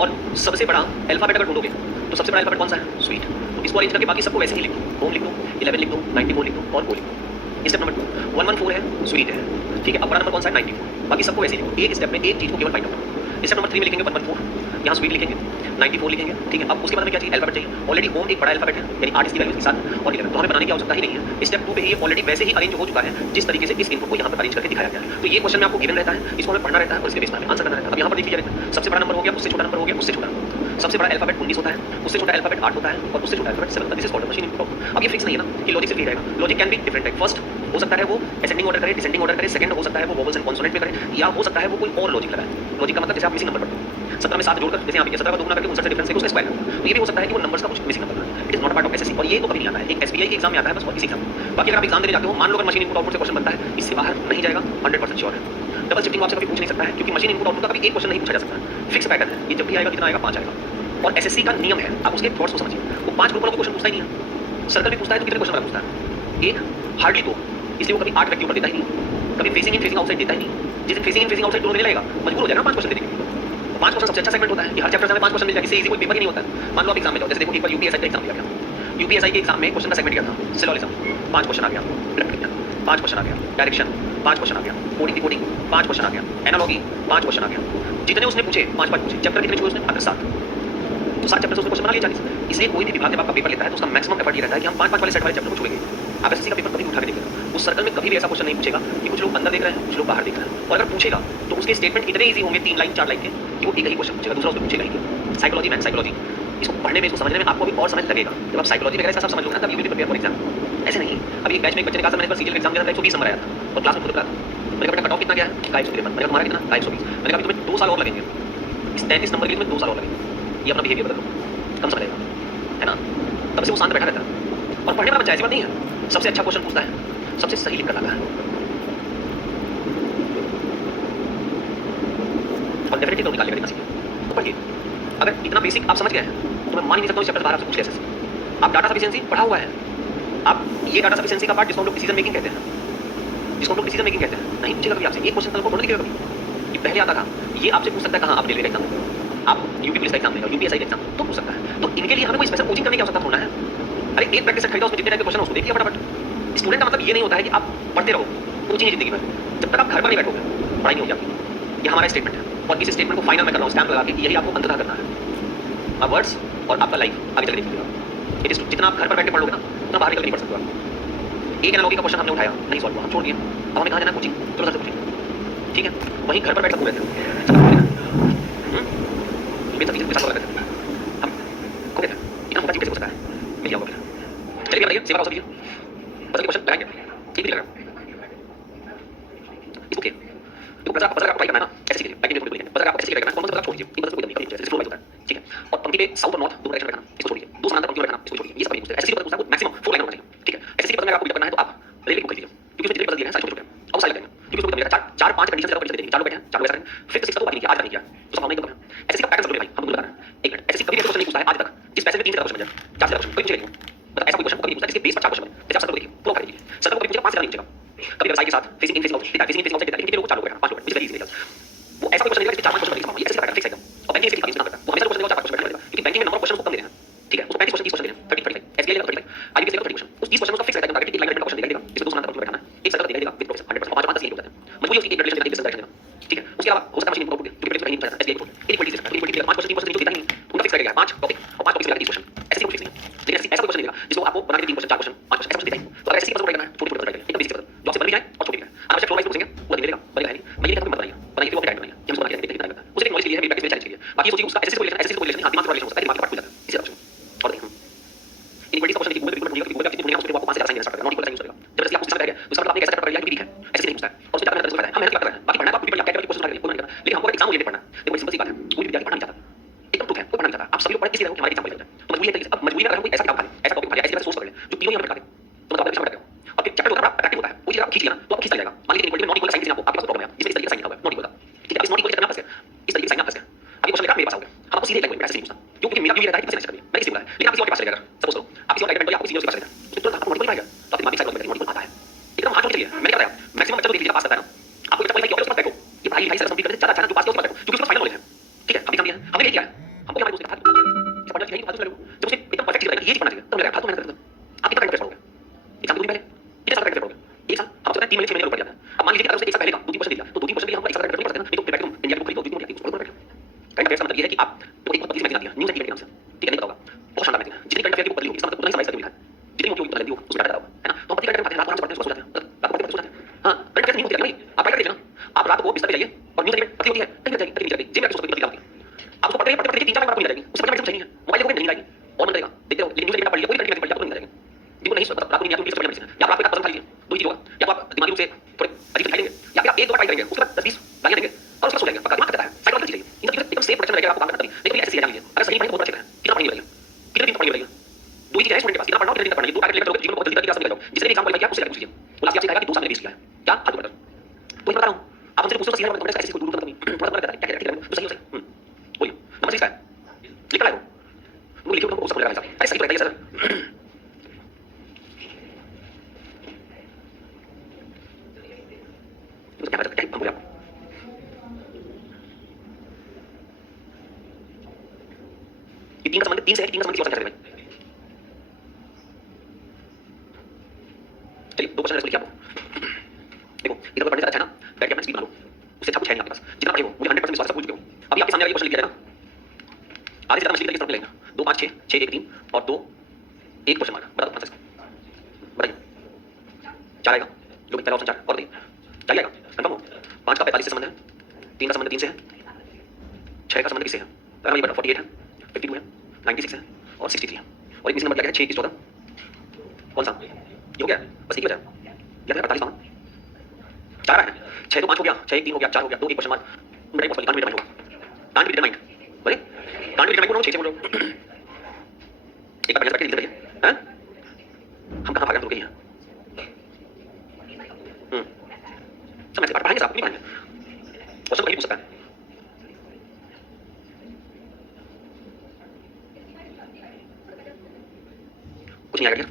और सबसे बड़ा अल्फाबेट अगर ढूंढोगे तो सबसे बड़ा अल्फाबेट कौन सा है, स्वीट। तो इसको अरेंज करके बाकी सबको वैसे ही लिख दो, होम लिख दो, 11 लिख दो, 94 लिख दो और वो लिख दो। स्टेप नंबर 2 114 है, स्वीट है, ठीक है। अब बड़ा नंबर कौन सा है, 94, बाकी सबको वैसे ही लिखो। एक स्टेप में एक चीज को केवल फाइंड आउट करो। स्टेप नंबर 3 में लिखेंगे 114, यहाँ स्वीट लिखेंगे, 94 लिखेंगे, ठीक है। अब उसके बाद में क्या चाहिए, अल्फाबेट चाहिए। ऑलरेडी होम एक बड़ा अल्फाबेट है, यानी 8 इसकी वैल्यू के साथ और 11, तो हमें बनाने की आवश्यकता ही नहीं है। स्टेप 2 पे ये ऑलरेडी वैसे ही अरेंज हो चुका है जिस तरीके से इस इनपुट को यहाँ पर अरेंज करके दिखाया गया है। तो ये क्वेश्चन में आपको गिवन रहता है, इसको हमें पढ़ना रहता है और इसके बेस पर हमें आंसर करना रहता है। अब यहाँ पर देख लीजिए, सबसे बड़ा नंबर हो गया, उससे छोटा नंबर हो गया, उससे छोटा। सबसे बड़ा अल्फाबेट 19 होता है, उससे छोटा अल्फाबेट 8 होता है और उससे छोटा अल्फाबेट 7 होता है। This is called machine input. अब ये फिक्स नहीं है ना कि लॉजिक सिर्फ यही रहेगा, logic can be different type. First हो सकता है वो असेंडिंग ऑर्डर करे, डिसेंडिंग ऑर्डर करे। सेकंड हो सकता है वो वोवेल्स एंड कॉन्सोनेंट में करे, या हो सकता है वो कोई और लॉजिक लगाए। लॉजिक का मतलब जैसे आप मिसिंग नंबर पढ़ते हो, 17 में 7 जोड़कर, जैसे यहाँ पे 17 का दोगुना करके 59 से डिफरेंस लेके उसका स्क्वायर करना, तो ये भी हो सकता है कि वो नंबर्स का कुछ मिसिंग नंबर है। It is not a part of SSC, और ये तो कभी नहीं आता है। एक एसबीआई के एग्जाम में आता है बस, और किसी एग्जाम में। बाकी अगर आप एग्जाम देने जाते हो, मान लो अगर मशीन इनपुट आउटपुट से क्वेश्चन बनता है, इससे बाहर नहीं जाएगा, 100% श्योर है। डबल शिफ्टिंग आपसे कभी पूछ नहीं सकता है, क्योंकि मशीन इनपुट आउटपुट का कभी एक क्वेश्चन नहीं पूछा जा सकता। फिक्स पैटर्न है, ये जब भी आएगा कितना आएगा, 5 आएगा। और एसएससी का नियम है, आप उसके थॉट्स को समझिए। वो 5 ग्रुपों को क्वेश्चन पूछता ही नहीं है। सर्कल भी पूछता है तो कितने क्वेश्चन वाला पूछता है, एक हार्डली 2, इसलिए वो कभी 8 व्यक्तियों पर देता ही नहीं, कभी फेसिंग इन फेसिंग आउटसाइड देता ही नहीं। जिस दिन फेसिंग इन फेसिंग आउटसाइड दोनों मिलने लगेगा, मजबूर हो जाएगा 5 क्वेश्चन देने के लिए। 5 क्वेश्चन सबसे अच्छा सेगमेंट होता है कि हर चैप्टर से हमें 5 क्वेश्चन मिल जाए, इससे इजी कोई पेपर ही नहीं होता है। मान लो आप एग्जाम में जाओ, जैसे देखो एक बार यूपीएसआई का एग्जाम दिया गया, यूपीएसआई के एग्जाम में क्वेश्चन का सेगमेंट क्या था, सिलोजिज्म 5 क्वेश्चन आ गया, इलेक्ट्रिक 5 क्वेश्चन आ गया, डायरेक्शन 5 क्वेश्चन आ गया, कोडिंग डिकोडिंग 5 क्वेश्चन आ गया, एनालॉजी 5 क्वेश्चन आ गया। जितने उसने पूछे 5 पूछे, चैप्टर कितने छुए उसने, अगर 7, तो 7 चैप्टर से उसने क्वेश्चन बना लिए 40। इसलिए कोई भी विभाग जब आपका पेपर लेता है तो उसका मैक्सिमम एफर्ट ये रहता है कि हम 5 वाले सेट वाले चैप्टर को छुएंगे। आप एसएससी का पेपर कभी उठा के देखिएगा, उस सर्कल में कभी भी ऐसा क्वेश्चन नहीं पूछेगा कि कुछ लोग अंदर देख रहे हैं, कुछ लोग बाहर देख रहे हैं। और अगर पूछेगा तो उसके स्टेटमेंट इतने ईजी होंगे, 3 लाइन 4 लाइन के, कि वो एक ही क्वेश्चन पूछेगा, दूसरा उसको पूछेगा ही नहीं। साइकोलॉजी मैन, साइकोलॉजी इसको पढ़ने में, इसको समझने में आपको अभी और समय लगेगा। जब आप साइकोलॉजी वगैरह सब समझ लोगे ना, तब you will prepare for exam. ऐसे नहीं, अभी एक बैच में एक बच्चे ने कहा सर मैंने पर सीजीएल एग्जाम दिया था, 120 नंबर आया था और क्लास में खुद कहा मैंने कहा बेटा कट ऑफ कितना गया है, 153। मैंने कहा तुम्हारा कितना, 120। मैंने कहा तुम्हें 2 साल और लगेंगे, इस 33 नंबर के लिए तुम्हें 2 साल और लगेंगे। ये अपना बिहेवियर बदल लो, कम समय लगेगा, है ना। तब से वो शांत बैठा रहता है और पढ़ने वाला बच्चा ऐसी बात नहीं है, सबसे अच्छा क्वेश्चन पूछता है, सबसे सही लिख कर लाता है और डेफिनेटली तो निकाल लेगा सीखिए। तो पढ़िए, अगर इतना बेसिक आप समझ गए हैं तो मैं मान ही नहीं सकता हूँ चैप्टर बाहर आपसे पूछ कैसे। आप डाटा सफिशिएंसी पढ़ा हुआ है, आप ये डाटा सफिशिएंसी का पार्ट जिसको हम लोग डिसीजन मेकिंग कहते हैं, जिसको हम लोग डिसीजन मेकिंग कहते हैं, नहीं पूछेगा कभी आपसे। एक क्वेश्चन तो ढूंढ दिखेगा कभी, ये पहले आता था, ये आपसे पूछ सकता है कहाँ आप रेलवे का एग्जाम देंगे, आप यूपी पुलिस का एग्जाम देंगे, यूपीएसआई का एग्जाम तो पूछ सकता है। तो इनके लिए हमें कोई स्पेशल कोचिंग करने की आवश्यकता थोड़ा है। अरे एक प्रैक्टिस सेट खरीदा, उसमें जितने टाइप के क्वेश्चन उसको देखिए फटाफट। स्टूडेंट का मतलब ये नहीं होता है कि आप पढ़ते रहो कोचिंग जिंदगी में, जब तक आप घर पर नहीं बैठोगे पढ़ाई नहीं होगी आपकी। ये हमारा स्टेटमेंट है और इस स्टेटमेंट को फाइनल में कर रहा हूँ स्टैम्प लगा के, यही आपको अंततः करना है। वर्ड्स और आपका लाइफ आगे चलने के लिए इट इज, जितना आप घर पर बैठे पढ़ोगे ना उतना बाहर निकल नहीं पढ़ सकते आप। एक एनालॉजी का क्वेश्चन हमने उठाया, नहीं सॉल्व हुआ, हम छोड़ दिए। अब हमें कहाँ जाना, कोचिंग, चलो सर कोचिंग, ठीक है। वहीं घर पर बैठ सकते हैं, ये सब चीजें के साथ लगा करते हैं हम को कहते हैं इतना मोटा चीज कैसे हो सकता है, मिल जाओगे। चलिए बताइए, सेवा हो सकती है, बस ये क्वेश्चन लगाएंगे, ठीक लगा इट्स ओके। तो बस आपको अप्लाई करना है ना ऐसे चीजें पैकिंग में बोलेंगे, बस आपको ऐसे चीजें करना है, कौन सा छोड़ दीजिए, इन बस कोई नहीं करिए, जैसे फ्लो वाइज होता है, ठीक है। और पंक्ति पे साउथ और नॉर्थ दो डायरेक्शन रखना, इसको छोड़िए, दो समांतर पंक्तियों में रखना, इसको छोड़िए, ये सब नहीं पूछते। ऐसे पूछता है मैक्सिमम 4 लाइन होना चाहिए, ठीक है। ऐसे पता आपको करना है तो आप रेलवे को कर लीजिए, क्योंकि उसमें जितने पद दिए हैं सारे छोटे-छोटे हैं, अब सारे लगेंगे, क्योंकि उसमें मिलेगा 4 5 कंडीशन से कंडीशन देंगे, 4 लोग बैठे हैं, 4 लोग ऐसा करें, फिर 6 तो बात नहीं किया, आज नहीं किया, तो संभावना एकदम है। ऐसे का पैटर्न समझ भाई, हम बता रहे हैं, एक मिनट, ऐसे कभी ऐसा क्वेश्चन नहीं पूछता है आज तक जिस पैसे में 3 से क्वेश्चन बन जाए, 4 से क्वेश्चन कोई पूछे नहीं, मतलब ऐसा कोई क्वेश्चन कभी नहीं पूछता जिसके बेस पर 4 क्वेश्चन बने। जैसे आप सर्कल देखिए, पूरा कर लीजिए, सर्कल को कभी पूछेगा 5 से नहीं पूछेगा, कभी व्यवसाय के साथ facing in facing out, facing in facing out कितने लोग 4 लोग बैठे हैं, 5 लोग बैठे हैं, इज वेरी इजी। वो ऐसा कोई क्वेश्चन देगा जिसमें 4 5 क्वेश्चन बनेगा, ये ऐसे पैटर्न फिक्स एकदम। और बैंकिंग से काफी करता है, वो हमेशा क्वेश्चन देगा 4 क्वेश्चन बैठेगा, क्योंकि बैंकिंग में नंबर ऑफ क्वेश्चन को कम दे रहे हैं, ठीक है। उसको 35 क्वेश्चन 30 क्वेश्चन दे रहे हैं, 30 35, एसबीआई लेगा 35, आईबीपीएस लेगा 30 क्वेश्चन, उस 30 क्वेश्चन का फिक्स रहता है टारगेट, एक लाइन का क्वेश्चन दिखाई देगा, इसमें 2 समांतर पंक्ति बैठाना है, एक सर्कल दिखाई देगा विद प्रोफेसर 100% 5 5 10 हो जाता है। मजबूरी उसकी एक रिलेशन देगा, एक डायरेक्शन देगा, ठीक है। उसके अलावा हो सकता है मशीन इनपुट आउटपुट, जो कि कहीं नहीं जाता, एसबीआई को इनइक्वालिटी से इनइक्वालिटी देगा 5 क्वेश्चन 3 क्वेश्चन जो देता नहीं, उनका फिक्स रहेगा 5 टॉपिक और 5 टॉपिक से लेकर 30 क्वेश्चन, ऐसे कोई फिक्स नहीं है। लेकिन ऐसा कोई क्वेश्चन देगा जिसको आपको बना के 3 क्वेश्चन 4 क्वेश्चन 5 क्वेश्चन ऐसा कुछ देता है, तो अगर ऐसे पजल करना है छोटे-छोटे पजल करना है, एकदम बेसिक पजल जो आपसे बन भी जाए और छोटे भी जाए, आप फ्लो वाइज पूछेंगे वो देगा बनेगा नहीं, मैं ये नहीं कहता मत बनाइए, बनाइए तो वो गाइड बनाइए, हम उसको बना के देखते हैं कितना लगता है, उसे नॉलेज के लिए है, प्रैक्टिस में चैलेंज के लिए। बाकी सोचिए उसका एसएससी को रिलेशन, एसएससी को रिलेशन हां दिमाग से रिलेशन हो सकता है, दिमाग के पार्ट हो जाता है, इसे रखो और देखो इनइक्वालिटी का क्वेश्चन देखिए, गूगल पे ढूंढिएगा, गूगल पे कितनी ढूंढिएगा उसके आपको 5 से 4 साइन देना स्टार्ट करेगा, नॉट इक्वल साइन यूज करेगा। जब तक आपको समझ आ गया तो इसका मतलब आपने एक ऐसा कर लिया कि ठीक है, ऐसे नहीं पूछता है और उसके बाद मेहनत करता है, हम मेहनत करते हैं, बाकी पढ़ना है, आप पेपर या कैटेगरी क्वेश्चन उठा के कोई नहीं करता, लेकिन हमको एग्जाम ओरिएंटेड पढ़ना है। देखो सिंपल सी बात है, कोई भी विद्यार्थी पढ़ना नहीं चाहता, एकदम ट्रूथ है, कोई पढ़ना नहीं चाहता। आप सभी लोग पढ़ इसलिए रहो कि हमारे एग्जाम पढ़ जाए, तो मजबूरी है। अब मजबूरी में अगर हम कोई ऐसा किताब पढ़े, ऐसा टॉपिक पढ़े, ऐसे सोर्स पढ़ ले जो तीनों ही हम पढ़ा दे, तो मतलब आप एग्जाम पढ़ और फिर चैप्टर होता है प्रैक्टिकल होता है, वो चीज आप खींच लिया ना तो आप खींच लेगा। मान लीजिए इक्वल में नॉट इक्वल साइन आपको आपके पास प्रॉब्लम है जिसमें इस तरीके का साइन लिखा हुआ है, नॉट इक्वल का चेक करिए, मैंने किसी को बोला है, लेकिन आप किसी और के पास चले गए, अगर सपोज करो आप किसी और का डिपेंड हो या आप किसी और के पास चले गए, उसमें तुरंत आपको मल्टीपल आएगा, तो आपके दिमाग में साइकोलॉजी मल्टीपल आता है, एकदम हाथ जोड़ के चलिए, मैंने क्या बताया, मैक्सिमम बच्चा को देख लीजिए पास करता है ना, आपको जब क्वालीफाई किया उसके बाद बैठो, ये पढ़ाई लिखाई सारा कंप्लीट करके ज़्यादा अच्छा है जो पास किया उसके बाद बैठो, क्योंकि उसके पास फाइनल नॉलेज है, ठीक है, हमने एग्जाम दिया है, हमने यही किया है, हमको क्या हमारे दोस्त ने कहा इसे पढ़ना चाहिए, फालतू में जब उसे एकदम परफेक्ट चीज़ बताएगा कि ये चीज़ पढ़ना चाहिए, तब लगा फालतू मेहनत करते हैं, आप कितना टाइम वेस्ट करोगे, एग्जाम 2 दिन पहले, कितने साल का पढ़ोगे, एक साल, हम सोचते हैं 3 महीने 6 महीने ऊपर जाता है, अब मान लीजिए अगर उसने 1 साल पहले का 2-3% दिया, तो 2-3% भी हम 1 साल का नहीं पढ़ सकते ना, नहीं तो बैठ के तुम इंडिया बुक खरीदो, दूसरी बुक खरीदो, उसको पढ़ो। करंट अफेयर्स का मतलब ये है कि आप तो एक बहुत पतली सी मैगज़ीन आती है, न्यूज़ एंड इवेंट के नाम से, ठीक है, नहीं पता होगा, बहुत शानदार मैगज़ीन है, जितनी करंट अफेयर की बुक पतली होगी इसका मतलब उतना ही समराइज़ करके लिखा है, जितनी मोटी होगी उतना लेंदी होगी, उसमें डाटा डाला होगा, है ना, तो हम पतली करंट अफेयर रात को आराम से पढ़ते हैं, सुबह सो जाते हैं, रात को पढ़ते हैं, सो जाते हैं, हाँ, करंट अफेयर्स नहीं होती है भाई, आप ट्राई करके देखना, आप रात को बिस्तर पे जाइए और न्यूज़ एंड इवेंट पतली होती है, कहीं जाएगी, कहीं जाएगी, जेब में आपको पतली होती है, आप उसको पढ़ते रहिए 3-4 बार आपको नहीं जाएगी, उससे पढ़ने में चाहिए नहीं है, मोबाइल देखोगे नहीं जाएगी, और मन करेगा, देखते रहो, लेकिन न्यूज़ एंड इवेंट पढ़ लिया, कोई करंट अफेयर पढ़ लिया, तो नहीं जाएगी, जिनको नहीं पता रात को नींद आती है उनके लिए सबसे बढ़िया मेडिसिन है, या आप रात को एक पसंद खा लीजिए, 2 ही चीज़ होगा, या तो आप दिमागी रूप से थोड़े अजीब दिखाई देंगे, या फिर आप 1-2 बार ट्राई करेंगे, उसके बाद 10-20 गालियाँ देंगे और उसके बाद सो जाएंगे, पक्का दिमाग खटता है, साइकोलॉजी चीज़ है, इन सब चीज़ें एकदम सेफ प्रोटेक्शन रहेगा आपको काम करना तभी, लेकिन ऐसे सीरियस लीजिए, अगर सही पढ़ेंगे बहुत अच्छा है, कितना पढ़ेंगे बताइए, कितने दिन पढ़ेंगे बताइए, 2 ही चीज़ है स्टूडेंट के पास, कितना पढ़ना और कितने दिन तक पढ़ना है, 2 टारगेट लेकर चलोगे जीवन में बहुत जल्दी तक समझ जाओगे, जिसने भी एग्जाम क्वालीफाई किया उससे पूछिए, वो लास्ट आपसे कहेगा कि 2 साल मैंने वेस्ट किया है, क्या हाथ जोड़ कर, तो मैं बता रहा हूँ, आप हमसे पूछो तो सीधा मतलब ऐसे कोई दूर मतलब नहीं, थोड़ा सा कहता है क्या कहता है, तो सही हो सही, बोलिए, नंबर 6 का है, लिख लाए हो, वो लिखिए तो सब लगा अरे सही तो रहता है सर, तो क्या करते हैं हम बोले आपको, ये 3 का संबंध 3 से है, 3 का संबंध किसी और से भाई, चलिए 2 क्वेश्चन लिखिए आपको, देखो इधर पढ़ने से अच्छा है ना, बैठ के अपना स्पीड बना लो, उससे अच्छा कुछ है नहीं आपके पास, जितना पढ़े हो मुझे 100% विश्वास है सब भूल चुके हो, अभी आपके सामने ये क्वेश्चन लिख दिया जाएगा, आधे से ज़्यादा मछली किस तरफ मिलेगा, 2 5 6 6 1 3 और 2 1 क्वेश्चन मार्क, बता दो आंसर बताइए, 4 आएगा, जो भी पहला ऑप्शन 4 और बताइए, 4 आएगा, कंफर्म हो, 5 का 45 से संबंध है, 3 का संबंध 3 से है, 6 का संबंध किससे है, अगर ये बता 48 है, 52 है, 96 है और 63 है, और एक मिसिंग नंबर क्या है 6 21 14, कौन सा, ये हो गया, बस एक ही बचा या फिर 48 मांग, 4 है, 6 तो 5 हो गया, 6 1 3 हो गया, 4 हो गया, 2 1 क्वेश्चन मार्क, मेरा पॉसिबल कांट बी डिटरमाइंड होगा, कांट बी डिटरमाइंड, बोले कांट बी डिटरमाइंड बोलो 6 बोलो, एक बार बैलेंस करके लिख दीजिए, हैं, हम कहाँ भागे हम रुके ही हैं, समझ से पढ़ाएंगे साहब नहीं पढ़ाएंगे, क्वेश्चन कहीं पूछ सकता है, कुछ नहीं आएगा क्या,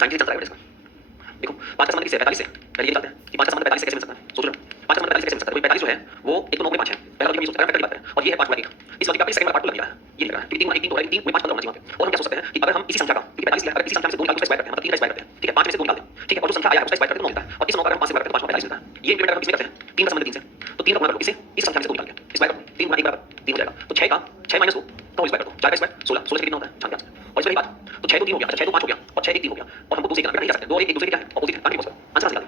96 चलता है इसका, देखो 5 का संबंध किससे है 45 से, पहले ये बताते हैं कि 5 का संबंध 45 से कैसे मिल सकता है, सोच रहे हो 5 का संबंध 45 से कैसे मिल सकता है, 45 जो है वो एक तो 9 में 5 है, पहला लॉजिक में सोच सकते हैं पहली बात है, और ये है 5 वाला इस लॉजिक का सेकंड वाला पार्ट लग रहा है, ये लग रहा है, क्योंकि 3 1 3 तो 3 में 5 15 होना चाहिए वहां पे, और हम क्या सोच सकते हैं कि अगर हम इसी संख्या का, क्योंकि 45 है, अगर इसी संख्या में से 2 निकाल के स्क्वायर करते हैं मतलब 3 का स्क्वायर करते हैं, ठीक है 5 में से 2 निकाल दें, ठीक है, और जो संख्या आया है उसका स्क्वायर करके 9 मिलता है, और इस 9 का अगर हम 5 से गुणा करते हैं तो 5 में 45 मिलता है, ये इंप्लीमेंट अगर हम इसमें करते हैं 3 का संबंध 3 से, तो 3 का गुणा करो इसे इस संख्या में से 2 निकाल के स्क्वायर करो, 3 गुणा 1 बराबर 3 हो जाएगा, तो 6 का 6 माइनस 2 तो स्क्वायर करो, 4 का स्क्वायर 16 16 से कितना होता है छान और इसमें बात, तो 6 तो 3 हो गया, अच्छा 6 तो 5 हो गया और 6 1 3 हो गया, और हमको 2 से करना नहीं जा सकते, 2 1 दूसरे के क्या है ऑपोजिट है, आंसर आंसर निकाल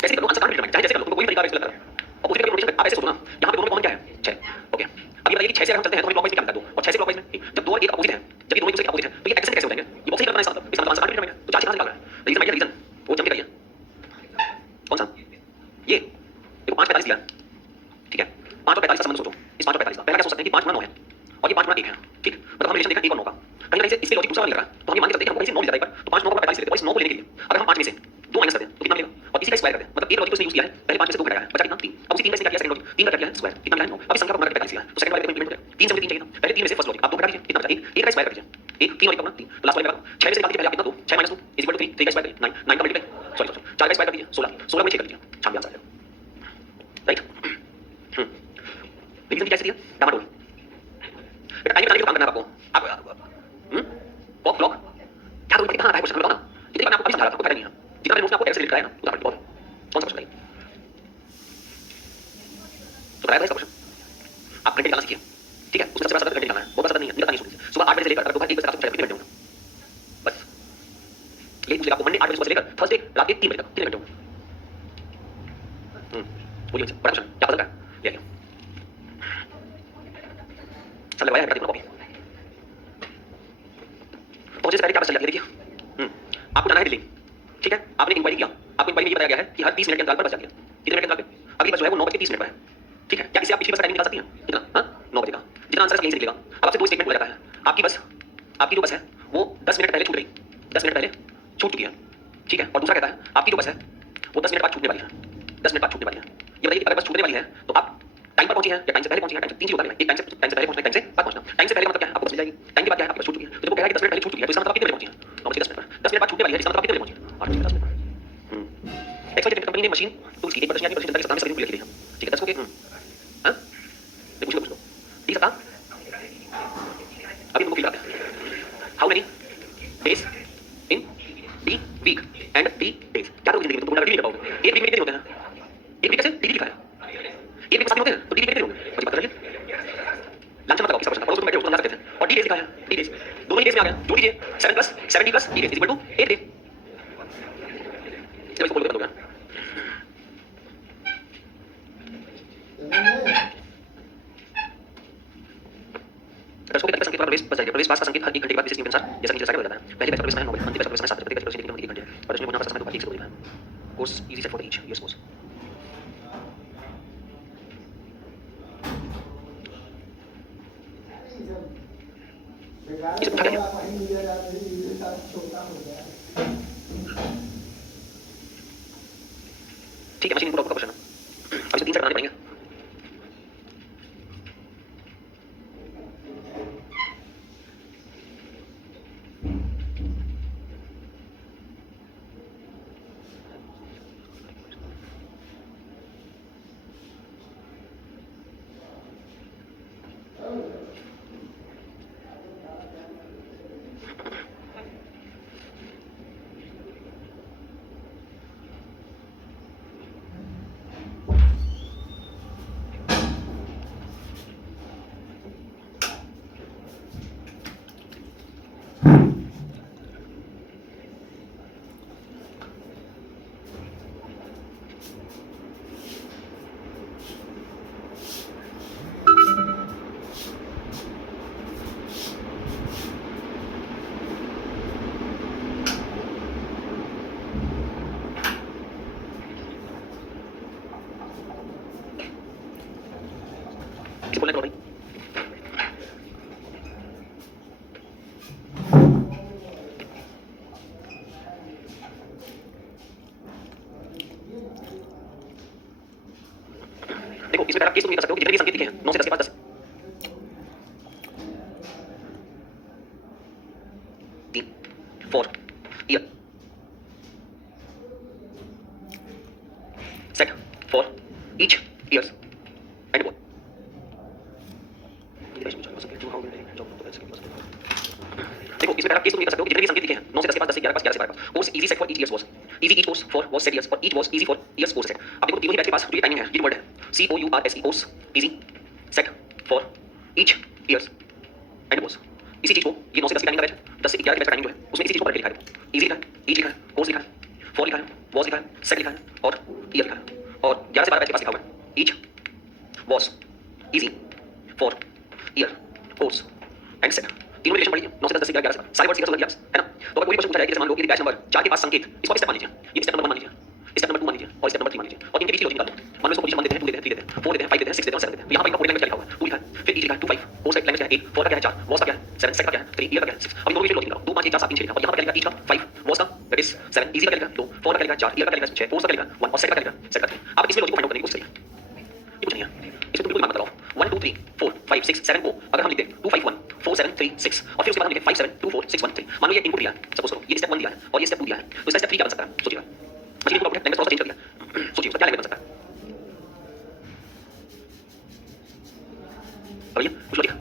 कैसे करो, आंसर कांट चाहे जैसे कर लो, तुमको कोई तरीका बेस्ट लग रहा है, ऑपोजिट का नोटेशन आप ऐसे सोचो ना, यहाँ पे दोनों में कॉमन क्या है 6, ओके, अब ये बताइए कि 6 से अगर हम चलते हैं तो हमें क्लॉकवाइज में क्या मिलता है 2 और 6 से क्लॉकवाइज में जब 2 और 1 अपोजिट है, जब ये दोनों एक दूसरे के अपोजिट है तो ये एडजेसेंट कैसे हो जाएंगे, ये बॉक्स ही करना है इसका मतलब, इसका मतलब आंसर कांट तो 4 से कहां से निकाल रहा है, रीजन है रीजन वो जम के करिए, कौन सा ये देखो 5 45 दिया, ठीक है 5 और 45 का संबंध सोचो, इस 5 और 45 का पहला क्या सोच सकते हैं कि 5 गुणा 9 है और ये 5 गुणा 1 है, ठीक, मतलब हम रिलेशन देखा 1 और 9 का, कहीं ना कहीं से इसके लॉजिक दूसरा वाला लग रहा है, तो हम ये मान के चलते हैं कि हमको कहीं से 9 मिल जाता है एक बार, तो 5 9 को 45 लेते हैं, और इस 9 को लेने के लिए अगर हम 5 में से 2 माइनस करते हैं तो कितना मिलेगा, और इसी का स्क्वायर करते हैं, मतलब एक लॉजिक उसने यूज किया है, पहले 5 में से 2 घटाया है बचा कितना 3, अब उसी 3 में से क्या किया सेकंड लॉजिक 3 का किया है स्क्वायर, कितना मिला 9, अब इस संख्या को गुणा करके 45 किया, तो सेकंड वाले को इंप्लीमेंट करें 3 से मुझे 3 चाहिए था, पहले 3 में से फर्स्ट लॉजिक आप 2 घटा दीजिए, कितना बचा 1 का स्क्वायर कर दीजिए, 1 3 और 1 का 3 लास्ट वाले का 6 में से निकाल दीजिए, पहले आप कितना 2 6 माइनस 2 3 का स्क्वायर करिए 9 9 का मल्टीप्लाई सॉरी 4 का स्क्वायर कर दीजिए 16 16 में 6 कर दीजिए, छान आंसर आएगा, राइट, रीजन कैसे दिया डामाडोल, बेटा टाइम बताने के काम करना है आपको, आप कॉक ब्लॉक क्या करूं कहां है क्वेश्चन बताओ ना, इतनी बार मैं आपको अभी समझा रहा था, आपको फायदा नहीं है, जितना मैंने नोट्स में आपको ऐसे लिख कराया ना उदाहरण बहुत कौन सा क्वेश्चन है तो कराया था इसका क्वेश्चन, आप घंटे निकालना सीखिए, ठीक है, उसमें सबसे बड़ा सदर घंटे निकालना है, बहुत बड़ा सदर नहीं है, निकलता नहीं सुनिए, सुबह 8 बजे से लेकर दोपहर 1 बजे तक आपको कितने घंटे होंगे बस, यही पूछेगा आपको मंडे 8 बजे सुबह से लेकर थर्सडे रात के 3 बजे तक कितने घंटे होंगे, बोलिए मुझे बड़ा क्वेश्चन क्या पता है ले आइए सब लगवाया है बेटा कॉपी, पहुंचे से पहले क्या पता चल जाती है देखिए, आपको जाना है दिल्ली, ठीक है, आपने इंक्वायरी किया, आपको इंक्वायरी में ये बताया गया है कि हर 30 मिनट के अंतराल पर बस जाती है, कितने मिनट के अंतराल पे, अगली बस जो है वो 9:30 पर है, ठीक है, क्या किसी आप पिछली बस का टाइम निकाल सकती हैं कितना, हाँ 9 बजे का, जितना आंसर यहीं से निकलेगा, अब आपसे 2 स्टेटमेंट बोला जाता है, आपकी बस आपकी जो बस है वो 10 मिनट पहले छूट गई, 10 मिनट पहले छूट चुकी है, ठीक है, और दूसरा कहता है आपकी जो बस है वो 10 मिनट बाद छूटने वाली है, 10 मिनट बाद छूटने वाली है, ये बताइए कि अगर बस छूटने वाली है तो आप टाइम पर पहुंची है या टाइम से पहले पहुंची है, टाइम से 3 चीज होता है, एक टाइम से पहले पहुंचना, टाइम से बाद पहुंचना। टाइम से पहले का मतलब क्या है, आपको बस मिल जाएगी। टाइम के बाद क्या है, आपकी बस छूट चुकी है। तो जब वो कह रहा है कि 10 मिनट पहले छूट चुकी है, तो इसका मतलब आप कितने बजे पहुंची है, तो 10 मिनट पर 10 मिनट बाद छूटने वाली है, इसका मतलब आप कितने बजे पहुंची है, 8 बजे 10 मिनट पर। एक्सवाइजेड कंपनी ने मशीन टूल्स की एक प्रदर्शनी की प्रदर्शनी के 17 में लिखी है, ठीक है, दर्शकों के हां पूछ लो ठीक है। अभी हम लोग फील करते हैं how many days in the week and the days. क्या करोगे जिंदगी में, तुम बोला डी नहीं पाओगे। एक वीक में कितने होते हैं, एक वीक कैसे डी लिखा है, एक वीक में 7 होते हैं, तो डी कितने होंगे मुझे पता चलिए। लंच मत लगाओ, किसी पड़ोस में बैठे हो तो समझा सकते थे। और डी डेज लिखा है, डी डेज दोनों ही डेज में आ गया, जोड़ दीजिए 7 plus 70 plus D days equal to 8 day. चलो इसको बोल कर दोगे दर्शकों के संकेत प्रवेश बच जाएगा। प्रवेश पास का संकेत हर 1 घंटे के बाद विशेष नियम के अनुसार जैसा नीचे दर्शाया गया है। पहले बैच प्रवेश समय 9 बजे, अंतिम बैच प्रवेश समय 7 बजे, प्रत्येक बैच प्रवेश के लिए 1 घंटे है। और इसमें होना समय को 1 से 2 दिन है। Course easy set for the each years course. इसे उठा क्या ठीक है, मशीन इनपुट आउटपुट का क्वेश्चन है। अब इसे 3 सेट बनाने पड़ेंगे। इसे बोलने करो भाई। देखो इसमें पहला केस तुम ये कर सकते हो कि जितने भी संकेत लिखे हैं 9 से 10 के पास 10 3 4 year set for each years and बोल। देखो इसमें पहला केस तुम ये कर सकते हो कि जितने भी संकेत लिखे हैं 9 से 10 के पास 10 से 11 पास 11 से 12 पास। Course easy set for each years was easy each course for was set years और each was easy for years course set. अब देखो तीनों ही बैच के पास जो ये टाइमिंग है, ये वर्ड है C O U R S E course easy set for each years and boss. इसी चीज को ये 9 से 10 की टाइमिंग का बैच 10 से 11 के बैच का टाइमिंग जो है उसमें इसी चीज को पढ़ के लिखा है। इजी लिखा है, ईच लिखा है, कोर्स लिखा है, फॉर लिखा है, वाज लिखा है, सेट लिखा है और ईयर लिखा है। और 11 से 12 बैच के पास लिखा हुआ है each was easy for year course and set. तीनों रिलेशन पढ़िए 9 से 10 से 11 से सारे वर्ड सीक्वेंस लग गया है ना। तो अगर कोई क्वेश्चन पूछा जाए कि जैसे मान लो कि बैच नंबर 4 के पास संकेत, इसको स्टेप मान लीजिए, ये स्टेप नंबर 1 मान लीजिए, स्टेप नंबर 2 मान लीजिए और स्टेप नंबर 3 मान लीजिए और इनके बीच की लॉजिक निकाल दो। मान लो इसको पोजीशन 1 देते हैं, 2 देते हैं, 3 देते हैं, 4 देते हैं, 5 देते हैं, 6 देते हैं और 7 देते हैं। तो यहां पर इनका कोडिंग लैंग्वेज क्या लिखा हुआ है, 2 लिखा है, फिर ईच लिखा है, 2 5 कोर्स का लैंग्वेज क्या है 8, 4 का क्या है 4, वाज का क्या है 7, सेट का क्या है 3, ईयर का क्या है 6। अब इनको लॉजिक निकालो 2 5 1 4 7 3 6 लिखा और यहां पर क्या लिखा ईच का 5, वाज का दैट इज 7, इजी का क्या लिखा 2, 4 का क्या लिखा 4, ईयर का क्या लिखा 6, कोर्स का क्या लिखा 1 और सेट का क्या लिखा सेट का 3। अब इसमें लॉजिक को फाइंड आउट करने की कोशिश करिए। ये कुछ नहीं है, इसमें तुम बिल्कुल मान लगाओ 1 2 3 4 5 6 7 को अगर हम लिखते 2 5 1 4 7 3 6 और फिर उसके बाद हम लिखते 5 7 2 4 6 1 3। मान लो ये इनपुट दिया है, सपोज करो ये स्टेप 1 दिया है और ये स्टेप 2 दिया है, तो इसका स्टेप 3 क्या बन सकता है सोचिएगा। मशीन इनपुट आउटपुट लैंग्वेज थोड़ा सा चेंज कर दिया, सोचिए उसका क्या लैंग्वेज बन सकता है। अब ये कुछ लॉजिक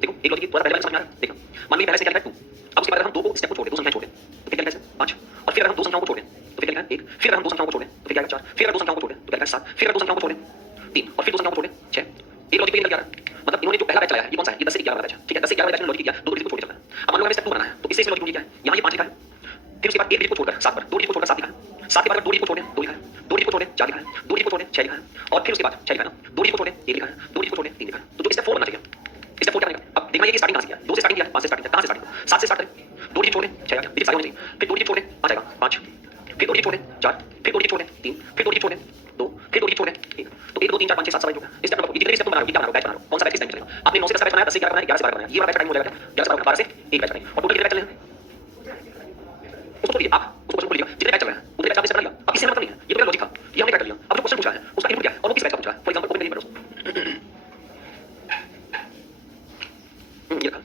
देखो, एक लॉजिक थोड़ा पहले वाला समझ में आ रहा है। देखो मान लो पहले से क्या लिखा है 2, अब उसके बाद अगर हम 2 को स्टेप को छोड़ दें, 2 संख्याएं छोड़ दें तो फिर क्या लिखा है 5, और फिर अगर हम 2 संख्याओं को छोड़ दें तो फिर क्या लिखा है 1, फिर अगर हम 2 संख्याओं को छोड़ दें तो फिर क्या लिखा है 4, फिर अगर 2 संख्याओं को छोड़ दें तो क्या लिखा है 7, फिर अगर 2 संख्याओं को छोड़ दें 3 और फिर 2 संख्याओं को छोड़ दें 6। एक लॉजिक पे निकल गया मतलब इन्होंने जो पहला बैच चलाया है ये कौन सा है, ये 10 से 11 वाला बैच है, ठीक है। 10 से 11 वाले बैच में लॉजिक किया 2 डिजिट को छोड़ के चलना है। अब मान लो हमें स्टेप 2 बनाना है तो इससे इसमें लॉजिक क्या है, यहां ये 5 लिखा है, फिर उसके बाद 1 डिजिट को छोड़कर 7 पर 2 डिजिट को छोड़कर 7 लिखा है, 7 के बाद 2 डिजिट को छोड़ दें 2 लिखा है, 2 डिजिट को छोड़ दें 4 लिखा है, 2 डिजिट को छोड़ दें 6 लिखा है और फिर उसके बाद 6 लिखा है ना, 2 डिजिट को छोड़ दें 1 लिखा है, 2 डिजिट को छोड़ दें 3 लिखा है। तो जो स्टेप 4 बनना चाहिए, स्टेप 4 क्या बनेगा, अब देखना ये कि स्टार्टिंग कहां से किया, 2 से स्टार्टिंग किया 5 से स्टार्टिंग कहां से स्टार्टिंग 7 से स्टार्ट करें, 2 डिजिट छोड़ दें 6 आ गया, डिजिट सारे होने चाहिए, फिर 2 डिजिट छोड़ दें 5 आएगा 5, फिर 2 डिजिट छोड़ दें 4, फिर 2 डिजिट छोड़ दें 3, फिर 2 डिजिट छोड़ दें 2, फिर 2 डिजिट छोड़ दें 1। तो 1 2 3 4 5 6 7 7 हो गया। इस स्टेप नंबर जितने स्टेप बना रहे हो, क्या बना रहे हो, बैच बना रहे हो, कौन सा बैच किस टाइम चलेगा। आपने 9 से 10 का बैच बनाया, 10 से 11 बनाया, 11 से 12 बनाया, ये वाला बैच टाइम हो जाएगा 11 से 12 से 1 बैच बनाएंगे और टोटल कितने बैच चले हैं उसको तो लीजिए आप उसको क्वेश्चन को लीजिएगा जितने बैच चल रहे हैं उतने बैच आपने सेट कर लिया। अब इससे मतलब नहीं है, ये तो मेरा लॉजिक था, ये हमने क्या कर लिया। अब जो है उसका इनपुट क्या है और वो किस बैच का पूछ रहा है। फॉर एग्जांपल ओपन करिए मेरे दोस्त, ये रखा।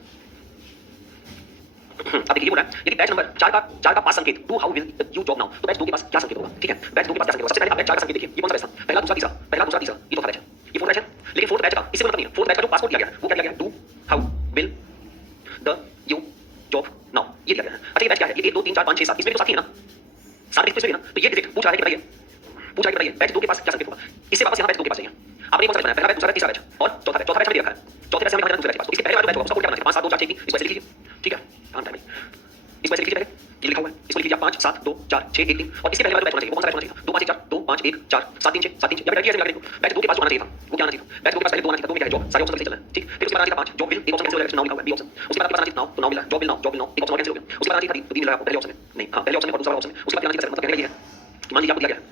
अब देखिए ये बोल रहा है यदि बैच नंबर 4 का पास संकेत do how will you job now, तो बैच 2 के पास क्या संकेत होगा, ठीक है। बैच 2 के पास क्या संकेत होगा, सबसे पहले आप बैच 4 का संकेत देखिए, ये कौन सा बैच था, पहला दूसरा तीसरा, पहला दूसरा तीसरा, ये चौथा बैच है, ये फोर्थ बैच है। लेकिन फोर्थ बैच का इससे मतलब नहीं है, फोर्थ बैच का जो पासपोर्ट दिया गया है वो क्या दिया गया है, do how will the you job now, ये दिया गया है। अच्छा ये बैच क्या है, ये 1 2 3 4 5 6 7 इसमें तो साथ ही है ना, 7 इसमें भी ना, तो ये डिजिट पूछ रहा है कि बताइए बैच 2 के पास क्या संकेत होगा। इससे वापस यहाँ बैच 2 के पास चाहिए, आपने कौन सा बनाया, पहला बैच दूसरा बैच तीसरा बैच और चौथा बैच, चौथा बैच में दिया है, चौथे बैच से हमें दूसरे बैच के पास, तो इसके पहले वाला बैच होगा उसका कोड क्या बनाना है, 5 7 2 4 6 3, इसको ऐसे लिखिए, ठीक है। हाँ टाइम इसको ऐसे लिखिए पहले, ये लिखा हुआ है, इसको लिखिए 5 7 2 4 6 1 3 और इसके पहले वाला बैच होना चाहिए, वो कौन सा बैच होना चाहिए, 2 5 1 4 2 5 1 4 7 3 6 7 3 6 या फिर ऐसे लगा देंगे। बैच 2 के पास जो आना चाहिए था वो क्या आना चाहिए, बैच 2 के पास पहले 2 आना चाहिए था, 2 में क्या है जॉब, सारे ऑप्शन कैंसिल चल रहे हैं, ठीक। फिर उसके बाद आना चाहिए 5 जॉब विल, एक ऑप्शन कैंसिल हो गया, नाउ लिखा हुआ है बी ऑप्शन, उसके बाद आना चाहिए नाउ, तो नाउ मिला, job will now, job will now, एक ऑप्शन कैंसिल हो गया, उसके बाद आना चाहिए 3 मिल रहा है आपको पहले ऑप्शन में, नहीं हां पहले ऑप्शन में और दूसरा ऑप्शन में, उसके बाद आना चाहिए मतलब कहने के लिए कि मान लीजिए आपको दिया गया है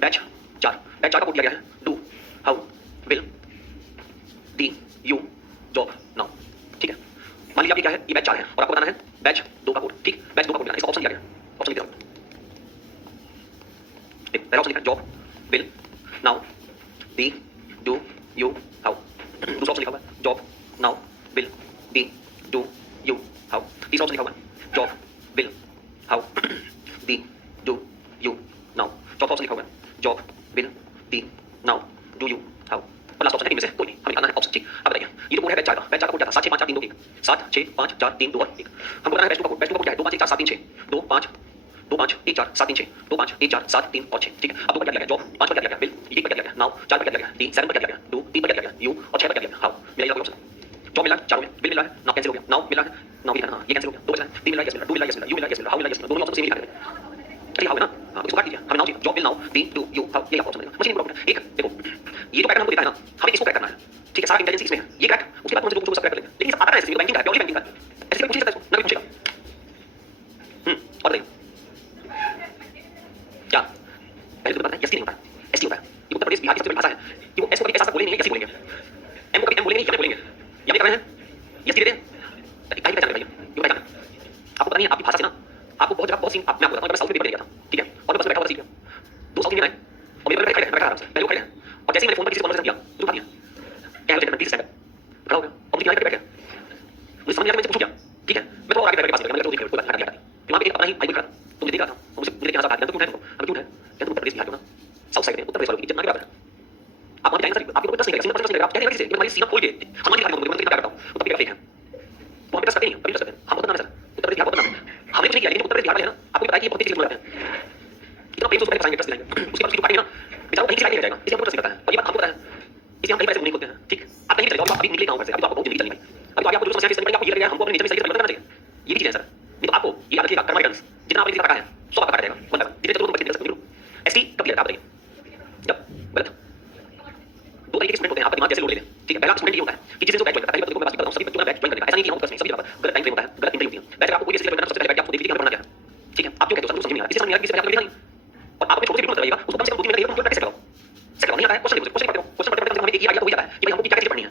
बैच 4 का कोड दिया गया है do how will the you job now, ठीक है। मान लीजिए आपकी क्या है, ये बैच 4 है और आपको बताना है बैच 2 का कोड, ठीक। बैच 2 का कोड दिया है, इसका ऑप्शन दिया गया है, ऑप्शन लिख दो, ठीक। पहला ऑप्शन लिखा है job will now the do you how, दूसरा ऑप्शन लिखा हुआ है job now will the do you how, तीसरा ऑप्शन लिखा हुआ है job will how the do you now, चौथा ऑप्शन लिखा हुआ है job will the now do you how, और लास्ट ऑप्शन है इनमें से कोई नहीं, हमें निकालना है ऑप्शन, ठीक। अब बताइए ये तो कोड है बैच 4 का, बैच 4 का कोड क्या था 7 6 5 4 3 2 1, 7 6 5 4 3 2 और 1। हमको बताना है बैच 2 का कोड, बैच 2 का कोड क्या है 2 5 1 4 7 3 6 2 5 2 5 1 4 7 3 6 2 5 1 4 7 3 और 6, ठीक है। अब क्या दिया गया जॉब 5 पर क्या दिया गया विल, 1 पर क्या दिया गया नाउ, 4 पर क्या दिया गया दी, 7 पर क्या दिया गया डू, 3 पर क्या दिया गया यू और 6 पर क्या दिया गया हाउ, मेरा ये ऑप्शन जॉब मिला चारों में, विल मिला है नाउ कैंसिल हो गया, नाउ मिला है नाउ मिला हां ये कैंसिल हो गया, 2 बचा है 3 मिला यस मिला, 2 मिला यस मिला, यू मिला यस मिला, हाउ मिला यस मिला, दोनों ऑप्शन सेम ही लिखा है, चलिए हाउ है ना, हां इसको काट दीजिए, हमें नाउ चाहिए job will now the do you how, ये आपका ऑप्शन मिलेगा। मशीन प्रॉब्लम एक देखो ये जो पैटर्न हमको दिखा है ना, हमें इसको क्रैक करना है, ठीक है। सारा इंटेलिजेंस इसमें है, ये क्रैक उसके बाद हम जो सब क्रैक कर लेंगे, लेकिन सब आता है ऐसे, बैंकिंग का प्योरली बैंकिंग का ऐसे पूछ सकता है इसको ना, पूछेगा और क्या पहले तो पता है एसटी नहीं होता है, एसटी होता है, ये उत्तर प्रदेश बिहार की सबसे बड़ी भाषा है कि वो एस को कभी ऐसा बोले नहीं है, एसटी बोलेंगे, एम को कभी एम बोलेंगे, क्या बोलेंगे, ये भी कर रहे हैं एसटी दे दे काहे पहचान भाई, ये पहचान आपको पता नहीं है आपकी भाषा से ना, आपको बहुत जगह बहुत सी आप मैं आपको बताऊं, मैं साउथ में पेपर दिया था, ठीक है, और मैं बस में बैठा हुआ सीख गया, 2 साउथ इंडियन आए और मेरे पे बैठा आराम से, पहले वो खड़े हैं और जैसे ही मैंने फोन पर किसी को कॉन्वर्सेशन किया तो उठा दिया क्या है प्लीज स्टैंड खड़ा हो गया और मुझे बैठ गया, मुझे समझ नहीं आया, मैंने पूछ लिया, ठीक है। मैं थोड़ा आगे बैठ के पास गया, मैंने कहा कोई बात नहीं, वहां पे एक अपना ही भाई खड़ा तो मुझे देख रहा था और मुझे यहाँ से बात करना, तो क्यों उठाए तुमको, अब क्यों उठाए, क्या तुम उत्तर प्रदेश बिहार क्यों ना, साउथ साइड में उत्तर प्रदेश वालों की इज्जत ना के बराबर है, आप वहां जाएंगे सर आपको कोई ट्रस्ट नहीं करेगा, सिंपल ट्रस्ट नहीं करेगा, आप क्या करेंगे, ये हमारी सीमा खोल के हम नहीं दिखाते, मुझे क्या करता हूं तो तब फेक है, तो हम ट्रस्ट करते नहीं, कभी ट्रस्ट करते हैं, हम बहुत नाम है सर उत्तर प्रदेश बिहार बहुत नाम है, हमने कुछ नहीं किया, लेकिन उत्तर प्रदेश बिहार वाले हैं ना आपको पता है कि ये बहुत चीज बोल रहे हैं, इतना प्रेम से उसको पहले ट्रस्ट दिलाएंगे, उसके बाद उसकी पार्टी ना बेचारा कहीं चला नहीं जाएगा, इसलिए हमको ट्रस्ट करता है और ये बात हमको पता है, इसलिए हम कहीं पैसे नहीं खोलते हैं, ठीक। आप कहीं चले जाओ, अभी निकले गांव से, अभी तो आपको बहुत जिंदगी चलनी भाई, अभी तो आपको जो समस्या फेस करनी पड़ेगी, आपको ये लगेगा हमको अपने नीचे में सही करना चाहिए, ये भी चीज है सर, नहीं तो आपको ये याद रखिएगा कर्मा रिटर्न्स जितना आपने काटा है सब आपका काटा जाएगा, बंदा जितने तुम बच्चे दे सकते हो एसटी कब लिया आप बताइए, जब गलत 2 तरीके के स्टूडेंट होते हैं, आपका दिमाग जैसे लोड ले ले, ठीक है। पहला स्टूडेंट ये होता है कि जिसने जो बैच ज्वाइन करता है, पहले मैं बात करता हूं सभी बच्चों ने बैच ज्वाइन करना है, ऐसा नहीं कि हम बस में सभी जगह गलत टाइम फ्रेम होता है, गलत इंटरव्यू होती है, बैच आपको कोई ऐसी जगह सबसे पहले बैठ के आपको देख लीजिए हमें पढ़ना क्या है, ठीक है। आप क्यों कहते हो सर समझ नहीं आ रहा, इसे समझ नहीं आ रहा, किसी से आपको देखा नहीं और आप अपने छोटे से बिल्कुल बताइएगा उसको कम से कम 2 3 मिनट लगेगा, तुम प्रैक्टिस करो, सेट नहीं आता है क्वेश्चन पढ़ते हो, क्वेश्चन पढ़ते हमें एक ही आइडिया तो हो जाता है कि भाई हमको क्या चीज पढ़नी है,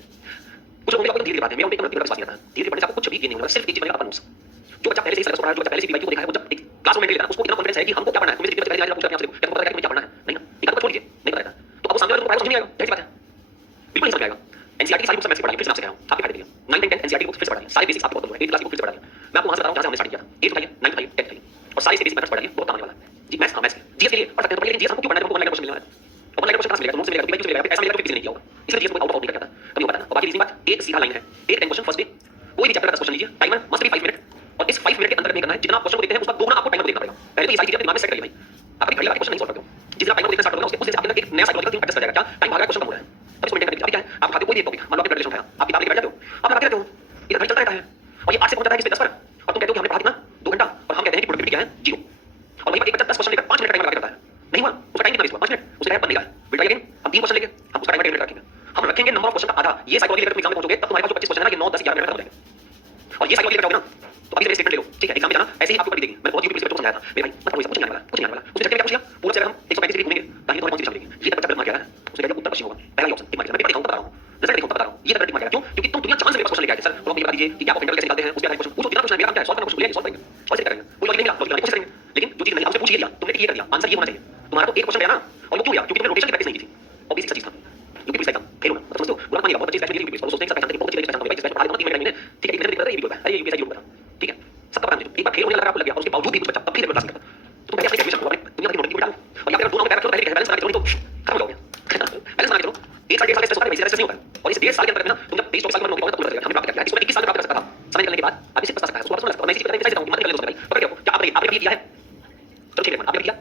कुछ लोग धीरे धीरे बात है, मेरा उनके विश्वास नहीं आता, धीरे पढ़ने से आपको कुछ भी गेन नहीं होगा, सिर्फ एक चीज बनेगा अपन नोट्स, जो बच्चा पहले से सिलेबस पढ़ा है, जो बच्चा पहले से पीवाईक्यू देखा है, वो जब एक क्लास में लेता है उसको इतना कॉन्फिडेंस है कि हमको क्या पढ़ना है, तुम्हें कितने बच्चे पहले पूछते हैं आपसे क्या पता है कि मुझे क्या पढ़ना है, नहीं ना एक आध छोड़ दीजिए नहीं पता है तो आपको सामने वाले को पढ़ाएगा समझ नहीं आएगा, यही बात है बिल्कुल नहीं समझ आएगा। एनसीईआरटी की सारी बुक्स मैं पढ़ा दी, फिर से आपसे कह रहा हूं आपके फायदे के लिए 9 10 एनसीईआरटी बुक्स फिर से पढ़ा दी, सारे बेसिक्स आपको बहुत दूर है, 8 क्लास की बुक फिर से पढ़ा दी, मैं आपको वहां से बता रहा हूं जहां से हमने स्टार्ट किया था, 8 बताइए 9 बताइए 10 बताइए और सारे बेसिक मैथ्स पढ़ा दिए, बहुत काम आने वाला है जी। मैथ्स मैथ्स जीएस के लिए पढ़ सकते हैं, लेकिन जीएस हमको क्यों पढ़ना है, हमको ऑनलाइन क्वेश्चन मिलना है, ऑनलाइन क्वेश्चन कहां से मिलेगा, नोट्स से मिलेगा, पीवाईक्यू से मिलेगा, ऐसा मिलेगा तो किसी ने नहीं किया होगा, इसलिए जीएस को आउट ऑफ नहीं करता कभी होता है ना। और बाकी रीजनिंग बात एक सीधा लाइन है, 8 10 क्वेश्चन फर्स्ट डे, कोई भी चैप्टर का 10 क्वेश्चन लीजिए, टाइमर मस्ट बी 5 मिनट और इस 5 मिनट के अंदर नहीं करना है, जितना आप क्वेश्चन को देखते हैं उसका दोगुना आपको टाइमर को देखना पड़ेगा, पहले तो ये सारी चीजें अपने दिमाग में सेट करिए भाई, आप अपनी घड़ी लगा के क्वेश्चन नहीं सॉल्व करते हो, जितना टाइमर को देखना स्टार्ट करोगे उसके हिसाब से एक नया साइकोलॉजिकल थिंक एडजस्ट कर जाएगा, क्या टाइम भागा क्वेश्चन कम हो रहा है तब इसको मेंटेन करके अभी क्या है आप खाते कोई भी एक टॉपिक मान लो आपने ग्रेजुएशन उठाया, आप किताब लेके बैठ जाते हो, आप लगाते रहते हो, इधर घड़ी चलता रहता है और ये 8 से पहुंच जाता है किस पे 10 पर और तुम कहते हो कि हमने पढ़ा कितना 2 घंटा और हम कहते हैं कि प्रोडक्टिविटी क्या है 0 और वही बात एक बच्चा 10 क्वेश्चन लेकर 5 मिनट टाइमर लगा के करता है, नहीं हुआ उसका टाइम कितना वेस्ट हुआ 5 मिनट, उसे बनने का बिल्ड अगेन हम 3 क्वेश्चन लेंगे, हम उसका टाइमर 10 मिनट रखेंगे, हम रखेंगे नंबर ऑफ क्वेश्चन का आधा, ये साइकोलॉजी लेकर तुम एग्जाम में पहुंचोगे तब तुम्हारे पास जो 25 क्वेश्चन है ना ये 9 10 11 मिनट में खत्म हो जाएंगे और ये साइकोलॉजी लेकर जाओगे ना तो अभी से स्टेटमेंट ले लो, ठीक है। एग्जाम में जाना ऐसे ही आपको पढ़ी देगी, मैं बहुत यूपी से बच्चों को समझाया था मेरे भाई मत पढ़ो, कुछ नहीं आने वाला, कुछ नहीं आने वाला, उसने क्या पूछ लिया पूरा से हम 135 डिग्री घूमेंगे ताकि तुम्हारी कौन सी दिशा मिलेगी, ये तब बच्चा गलत मार गया है, उसने कहा उत्तर पश्चिम होगा, पहला ही ऑप्शन टिक मार दिया, मैं पेपर दिखाऊंगा बता रहा हूं रिजल्ट दिखाऊंगा बता रहा हूं, ये तब टिक मार गया, क्यों क्योंकि तुम दुनिया जान से मेरे पास क्वेश्चन लेके आए सर, तो मुझे बता दीजिए कि क्या आप इंटरवल कैसे निकालते हैं, उस पे क्वेश्चन पूछो, जितना क्वेश्चन मेरा काम क्या है सॉल्व करना, क्वेश्चन ले सॉल्व करेंगे, और करेंगे कोई लॉजिक नहीं मिला, लॉजिक कोशिश करेंगे, लेकिन जो चीज नहीं आपसे पूछ ही लिया तुमने टिक ये कर दिया, आंसर ये होना चाहिए, तुम्हारा तो एक क्वेश्चन गया ना और वो क्यों गया क्योंकि खत्म हो जाओगे बैलेंस बना के चलो। एक साल 1.5 साल का स्ट्रेस होता है, वैसे ज़्यादा स्ट्रेस नहीं होता है। और इस 1.5 साल के अंदर में ना तुम जब 23-24 साल की उम्र में होगे तो पूरा कर लेगा। हमने प्राप्त किया है, इसको मैं 21 साल में प्राप्त कर सकता था। समय निकलने के बाद अब इसे पछता सकता है, उसको वापस मिल सकता है। और मैं इसी चीज़ को बताता हूँ कि मत निकलने दो भाई। पकड़ के रखो, क्या आप ये आपने ये किया है? चलो ठीक है, आपने किया